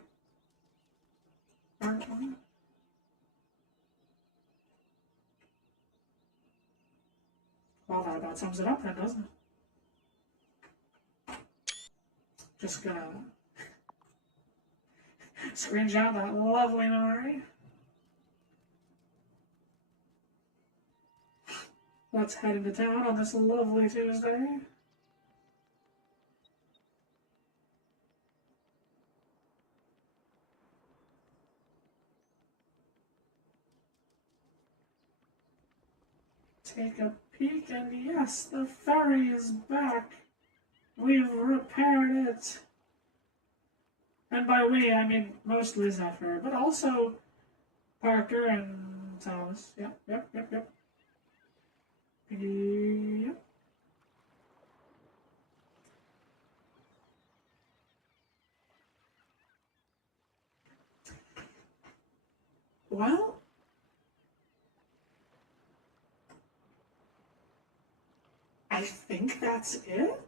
Well, that about sums it up then, doesn't it? Just gonna... screenshot that lovely memory. let's head into town on this lovely Tuesday. Take a peek, and yes, the ferry is back. We've repaired it. And by we, I mean mostly Zephyr, but also Parker and Thomas. Yep. Yep. Well, I think that's it.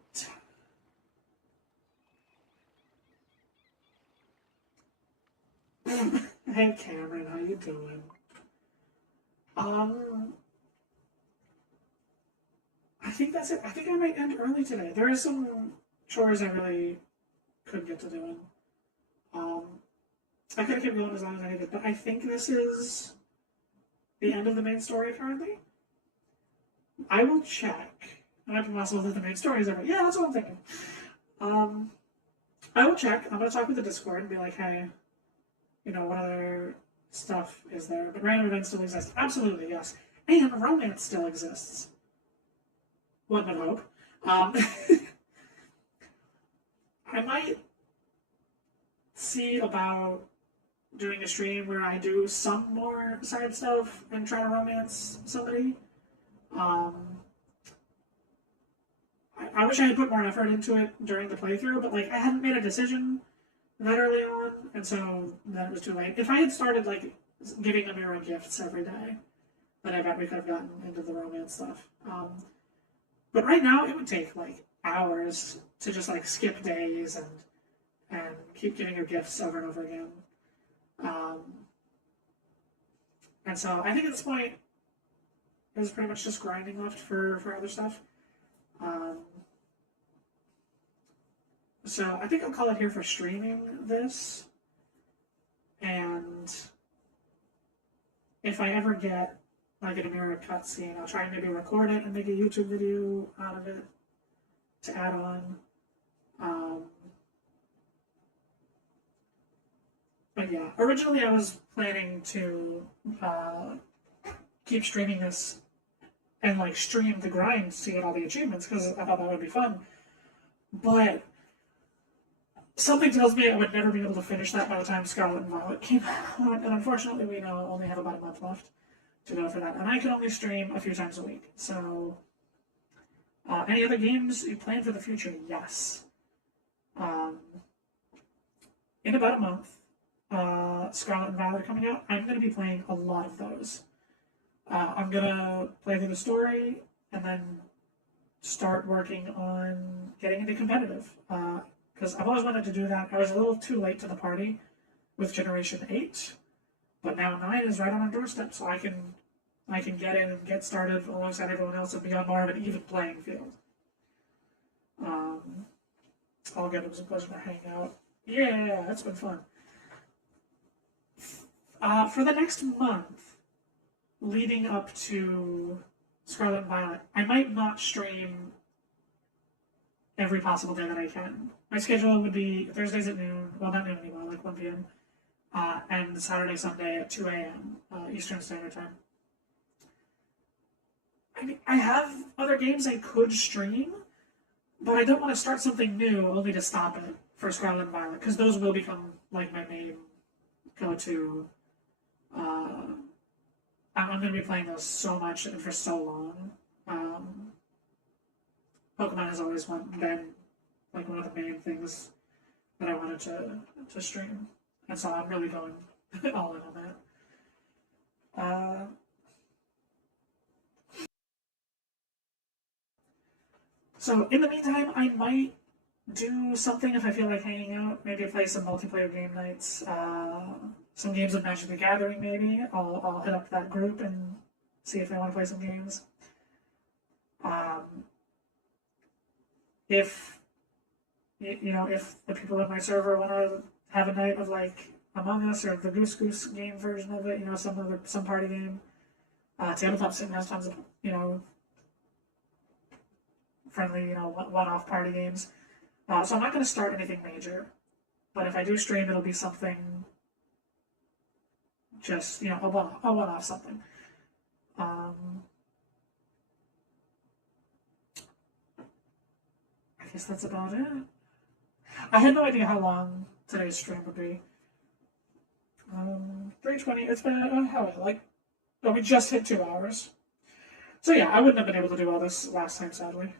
Hey Cameron, how you doing? I think that's it. I think I might end early today. There are some chores I really couldn't get to doing. I could have kept going as long as I needed, but I think this is the end of the main story currently. I will check. It might be possible that the main story is over. Yeah, that's what I'm thinking. I will check. I'm going to talk with the Discord and be like, hey, you know, what other stuff is there? But random events still exist. Absolutely, yes. And romance still exists. One would hope. I might see about doing a stream where I do some more side stuff and try to romance somebody. I wish I had put more effort into it during the playthrough, but like I hadn't made a decision that early on, and so then it was too late. If I had started like giving Amira gifts every day, then I bet we could have gotten into the romance stuff. But right now it would take like hours to just like skip days and keep giving her gifts over and over again. And so I think at this point there's pretty much just grinding left for other stuff. So I think I'll call it here for streaming this. And if I ever get like an Amira cutscene, I'll try and maybe record it and make a YouTube video out of it to add on. But yeah, originally I was planning to keep streaming this and like stream the grind to get all the achievements because I thought that would be fun. But something tells me I would never be able to finish that by the time Scarlet and Violet came out, and unfortunately we now only have about a month left to go for that, and I can only stream a few times a week. So, any other games you plan for the future? Yes. In about a month, Scarlet and Violet are coming out. I'm going to be playing a lot of those. I'm going to play through the story and then start working on getting into competitive. Because I've always wanted to do that. I was a little too late to the party with Generation 8, but now 9 is right on our doorstep, so I can get in and get started alongside everyone else and be on more of an even playing field. All good. It was a pleasure to hang out. Yeah, it's been fun. For the next month, leading up to Scarlet and Violet, I might not stream every possible day that I can. My schedule would be Thursdays at noon, well not noon anymore, like 1 p.m., and Saturday, Sunday at 2 a.m. Eastern Standard Time. I mean, I have other games I could stream, but I don't want to start something new only to stop it for Scarlet and Violet, because those will become like my main go-to. I'm going to be playing those so much and for so long. Pokemon has always been like one of the main things that I wanted to stream, and so I'm really going all in on that. So in the meantime, I might do something if I feel like hanging out. Maybe play some multiplayer game nights, some games of Magic the Gathering. Maybe I'll hit up that group and see if they want to play some games. If if the people in my server want to have a night of like Among Us or the Goose Goose game version of it, some party game. Tabletop Sim has tons of friendly, one-off party games. So I'm not going to start anything major, but if I do stream, it'll be something just, a one-off something. I guess that's about it. I had no idea how long today's stream would be. 3:20. It's been we just hit 2 hours. So yeah, I wouldn't have been able to do all this last time, sadly.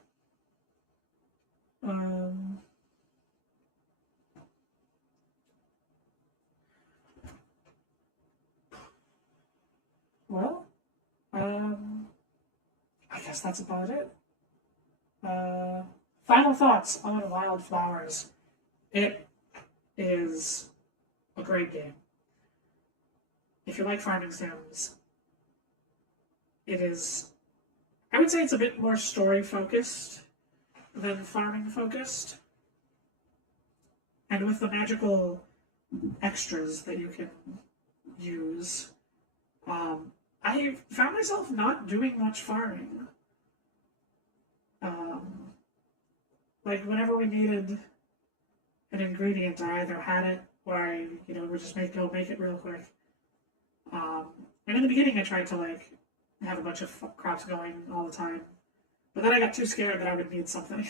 Well, I guess that's about it. Final thoughts on Wylde Flowers. It is a great game. If you like farming sims, it is, I would say it's a bit more story focused than farming focused. And with the magical extras that you can use, I found myself not doing much farming. Like whenever we needed an ingredient, I either had it or I, would just make it real quick. And in the beginning, I tried to have a bunch of crops going all the time, but then I got too scared that I would need something,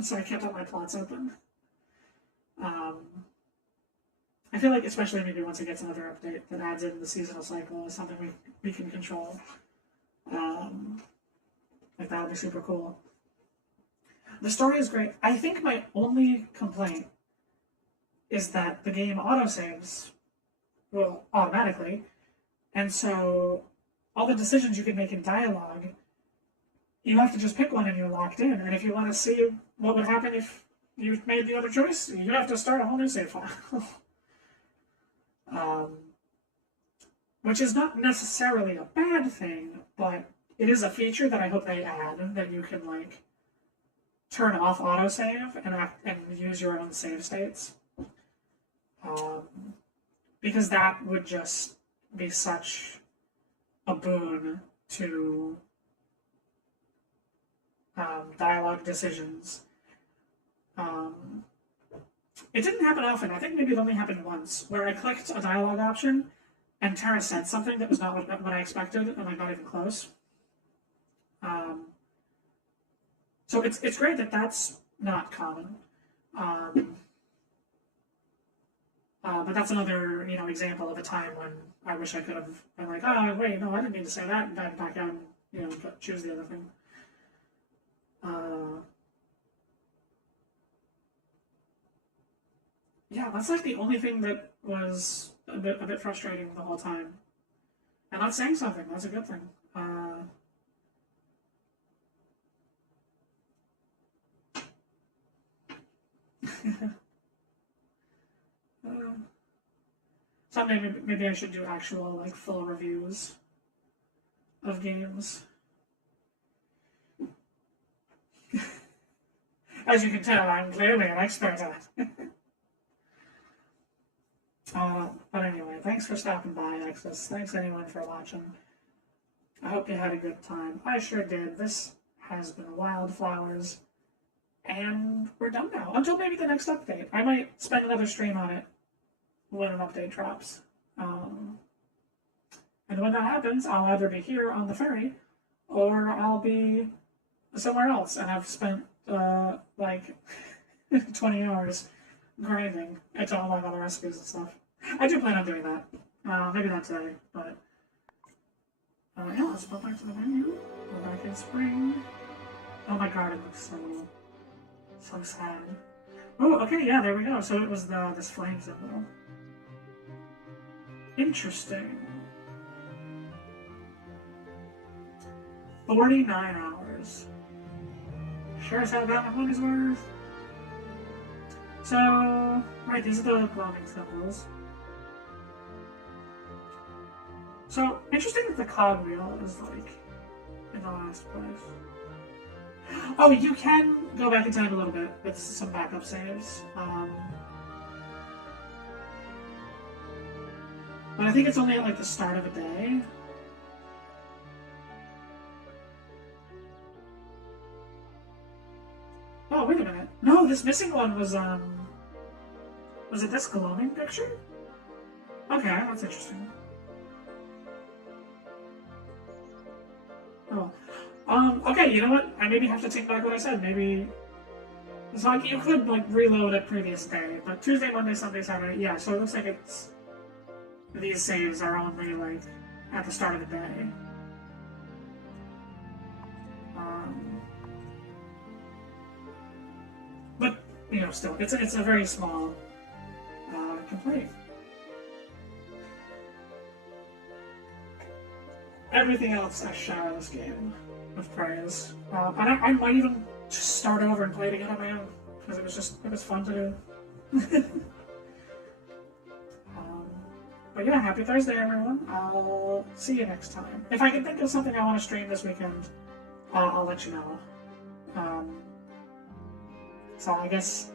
so I kept all my plots open. I feel like, especially maybe once it gets another update that adds in the seasonal cycle is something we can control. That'll be super cool. The story is great. I think my only complaint is that the game autosaves, automatically, and so all the decisions you can make in dialogue, you have to just pick one and you're locked in. And if you want to see what would happen if you made the other choice, you have to start a whole new save file. Which is not necessarily a bad thing, but it is a feature that I hope they add, that you can turn off autosave and use your own save states. Because that would just be such a boon to dialogue decisions. It didn't happen often. I think maybe it only happened once, where I clicked a dialogue option and Tara said something that was not what I expected, and not even close. So it's great that that's not common. But that's another, example of a time when I wish I could have been like, oh, wait, no, I didn't mean to say that, and then back out and, choose the other thing. Yeah, that's the only thing that was a bit frustrating the whole time. And not saying something, that's a good thing. Someday maybe I should do actual full reviews of games. As you can tell, I'm clearly an expert at it. But anyway, thanks for stopping by, Exodus. Thanks anyone for watching. I hope you had a good time. I sure did. This has been Wylde Flowers. And we're done now. Until maybe the next update. I might spend another stream on it when an update drops. And when that happens, I'll either be here on the ferry, or I'll be somewhere else, and I've spent, 20 hours grinding to unlock all the recipes and stuff. I do plan on doing that. Maybe not today, but... yeah, let's go back to the menu. We're back in spring. Oh, my garden looks so sad. Oh, okay, yeah, there we go. So it was this flame symbol. Interesting. 49 hours. Sure as hell got my money's worth. So, right, these are the glowing symbols. So, interesting that the cogwheel is in the last place. Oh, you can go back in time a little bit with some backup saves. But I think it's only at the start of a day. No, this missing one was it this gloaming picture? Okay, that's interesting. Oh. Okay, you know what? I maybe have to take back what I said. Maybe... So, like, you could, like, reload it previous day, but Tuesday, Monday, Sunday, Saturday, yeah, so it looks like it's... These saves are only, like, at the start of the day. But, you know, still, it's a very small complaint. Everything else I shower this game with praise. And I might even just start over and play it again on my own, because it was fun to do. But yeah, happy Thursday, everyone. I'll see you next time. If I can think of something I want to stream this weekend, I'll let you know. So I guess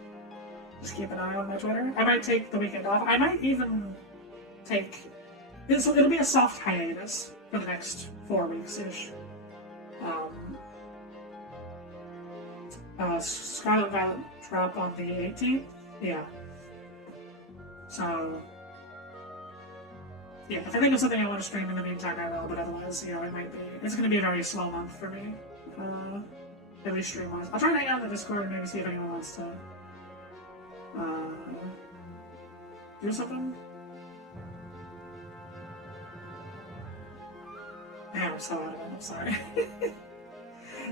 just keep an eye on my Twitter. I might take the weekend off. I might even take... It'll be a soft hiatus for the next 4 weeks-ish. Scarlet Violet drop on the 18th? Yeah. So... Yeah, if I think of something I want to stream in the meantime, I will, but otherwise, you know, it might be... It's going to be a very slow month for me. At least stream-wise. I'll try to hang out in the Discord and maybe see if anyone wants to... do something? Man, I'm so out of it, I'm sorry.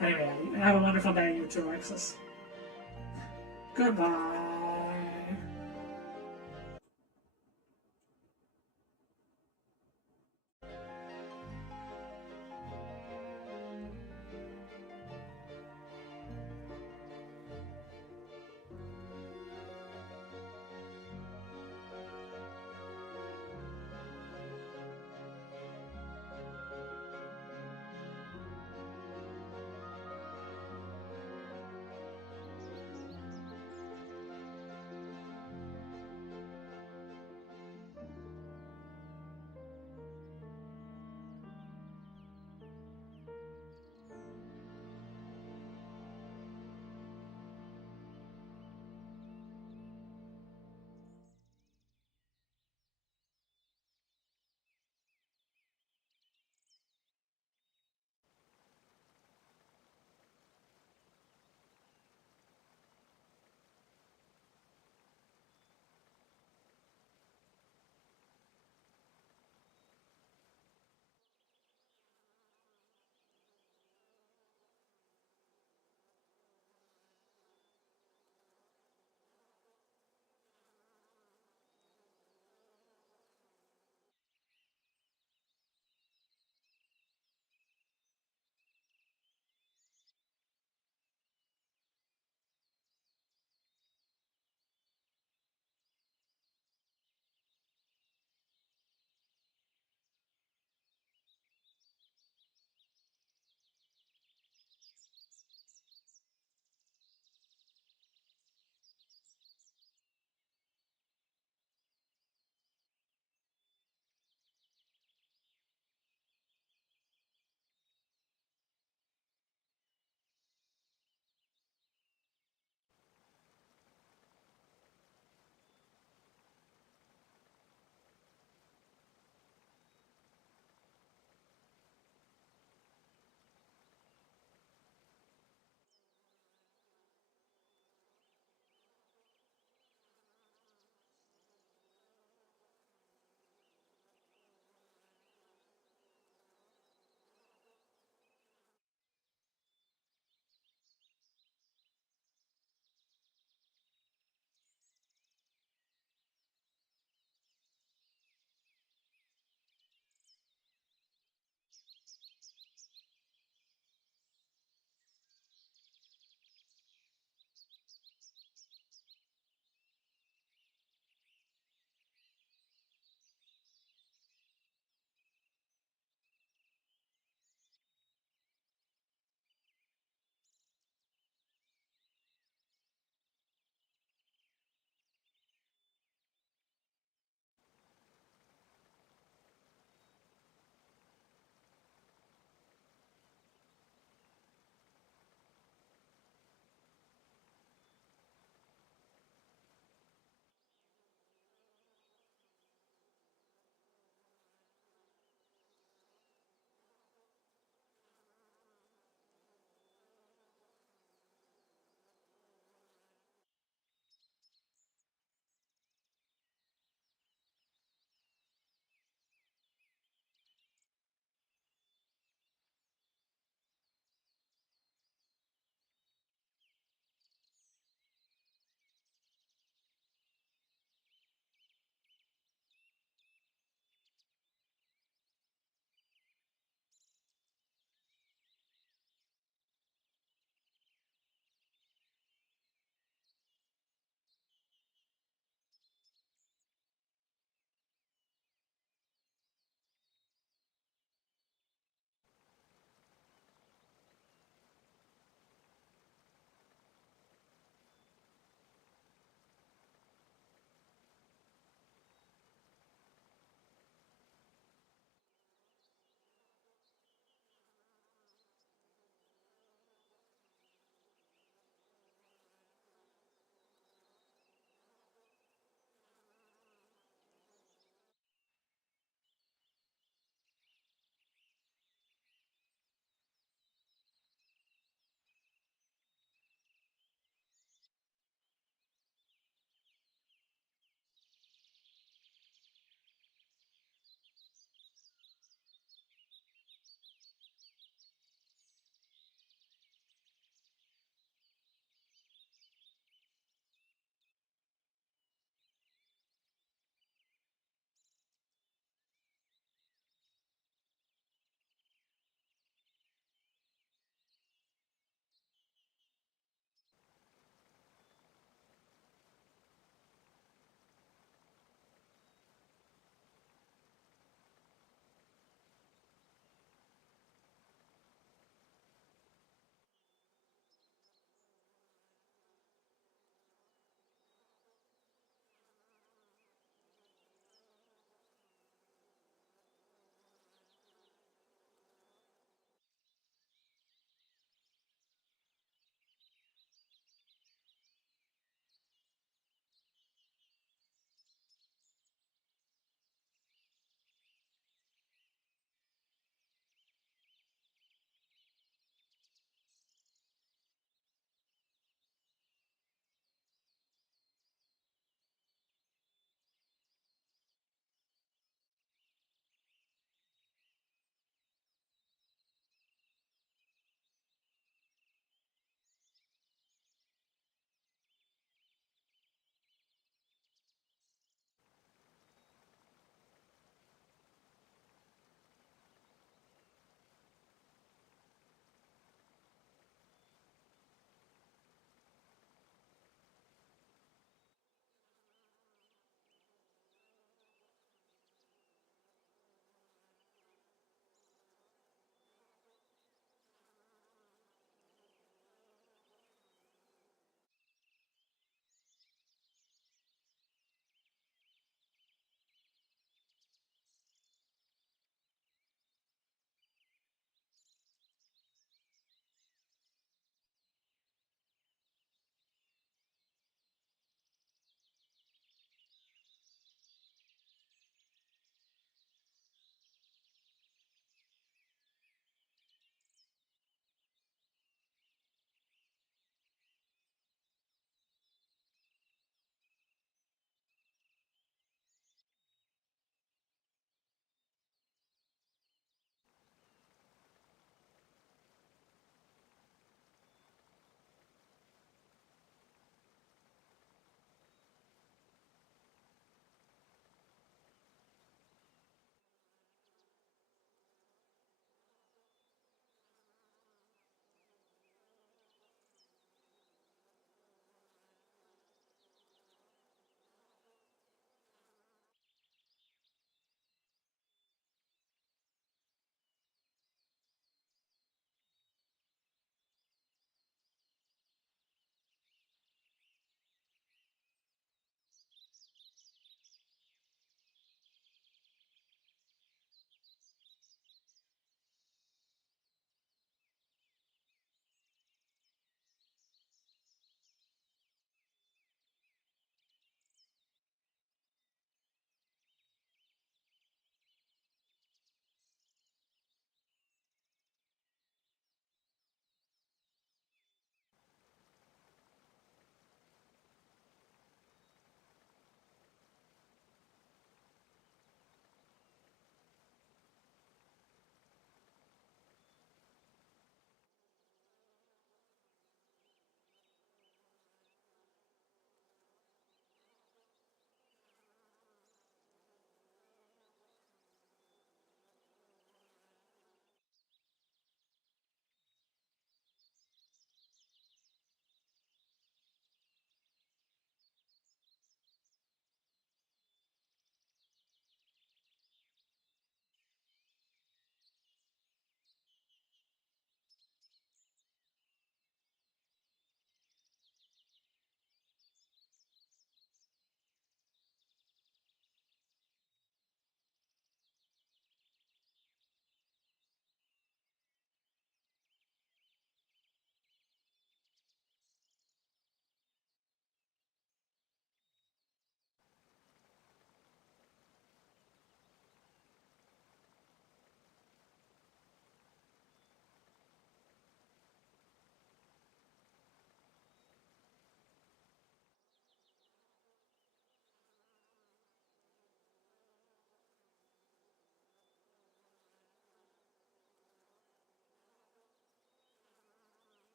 Anyway, have a wonderful day, you two Alexis. Goodbye.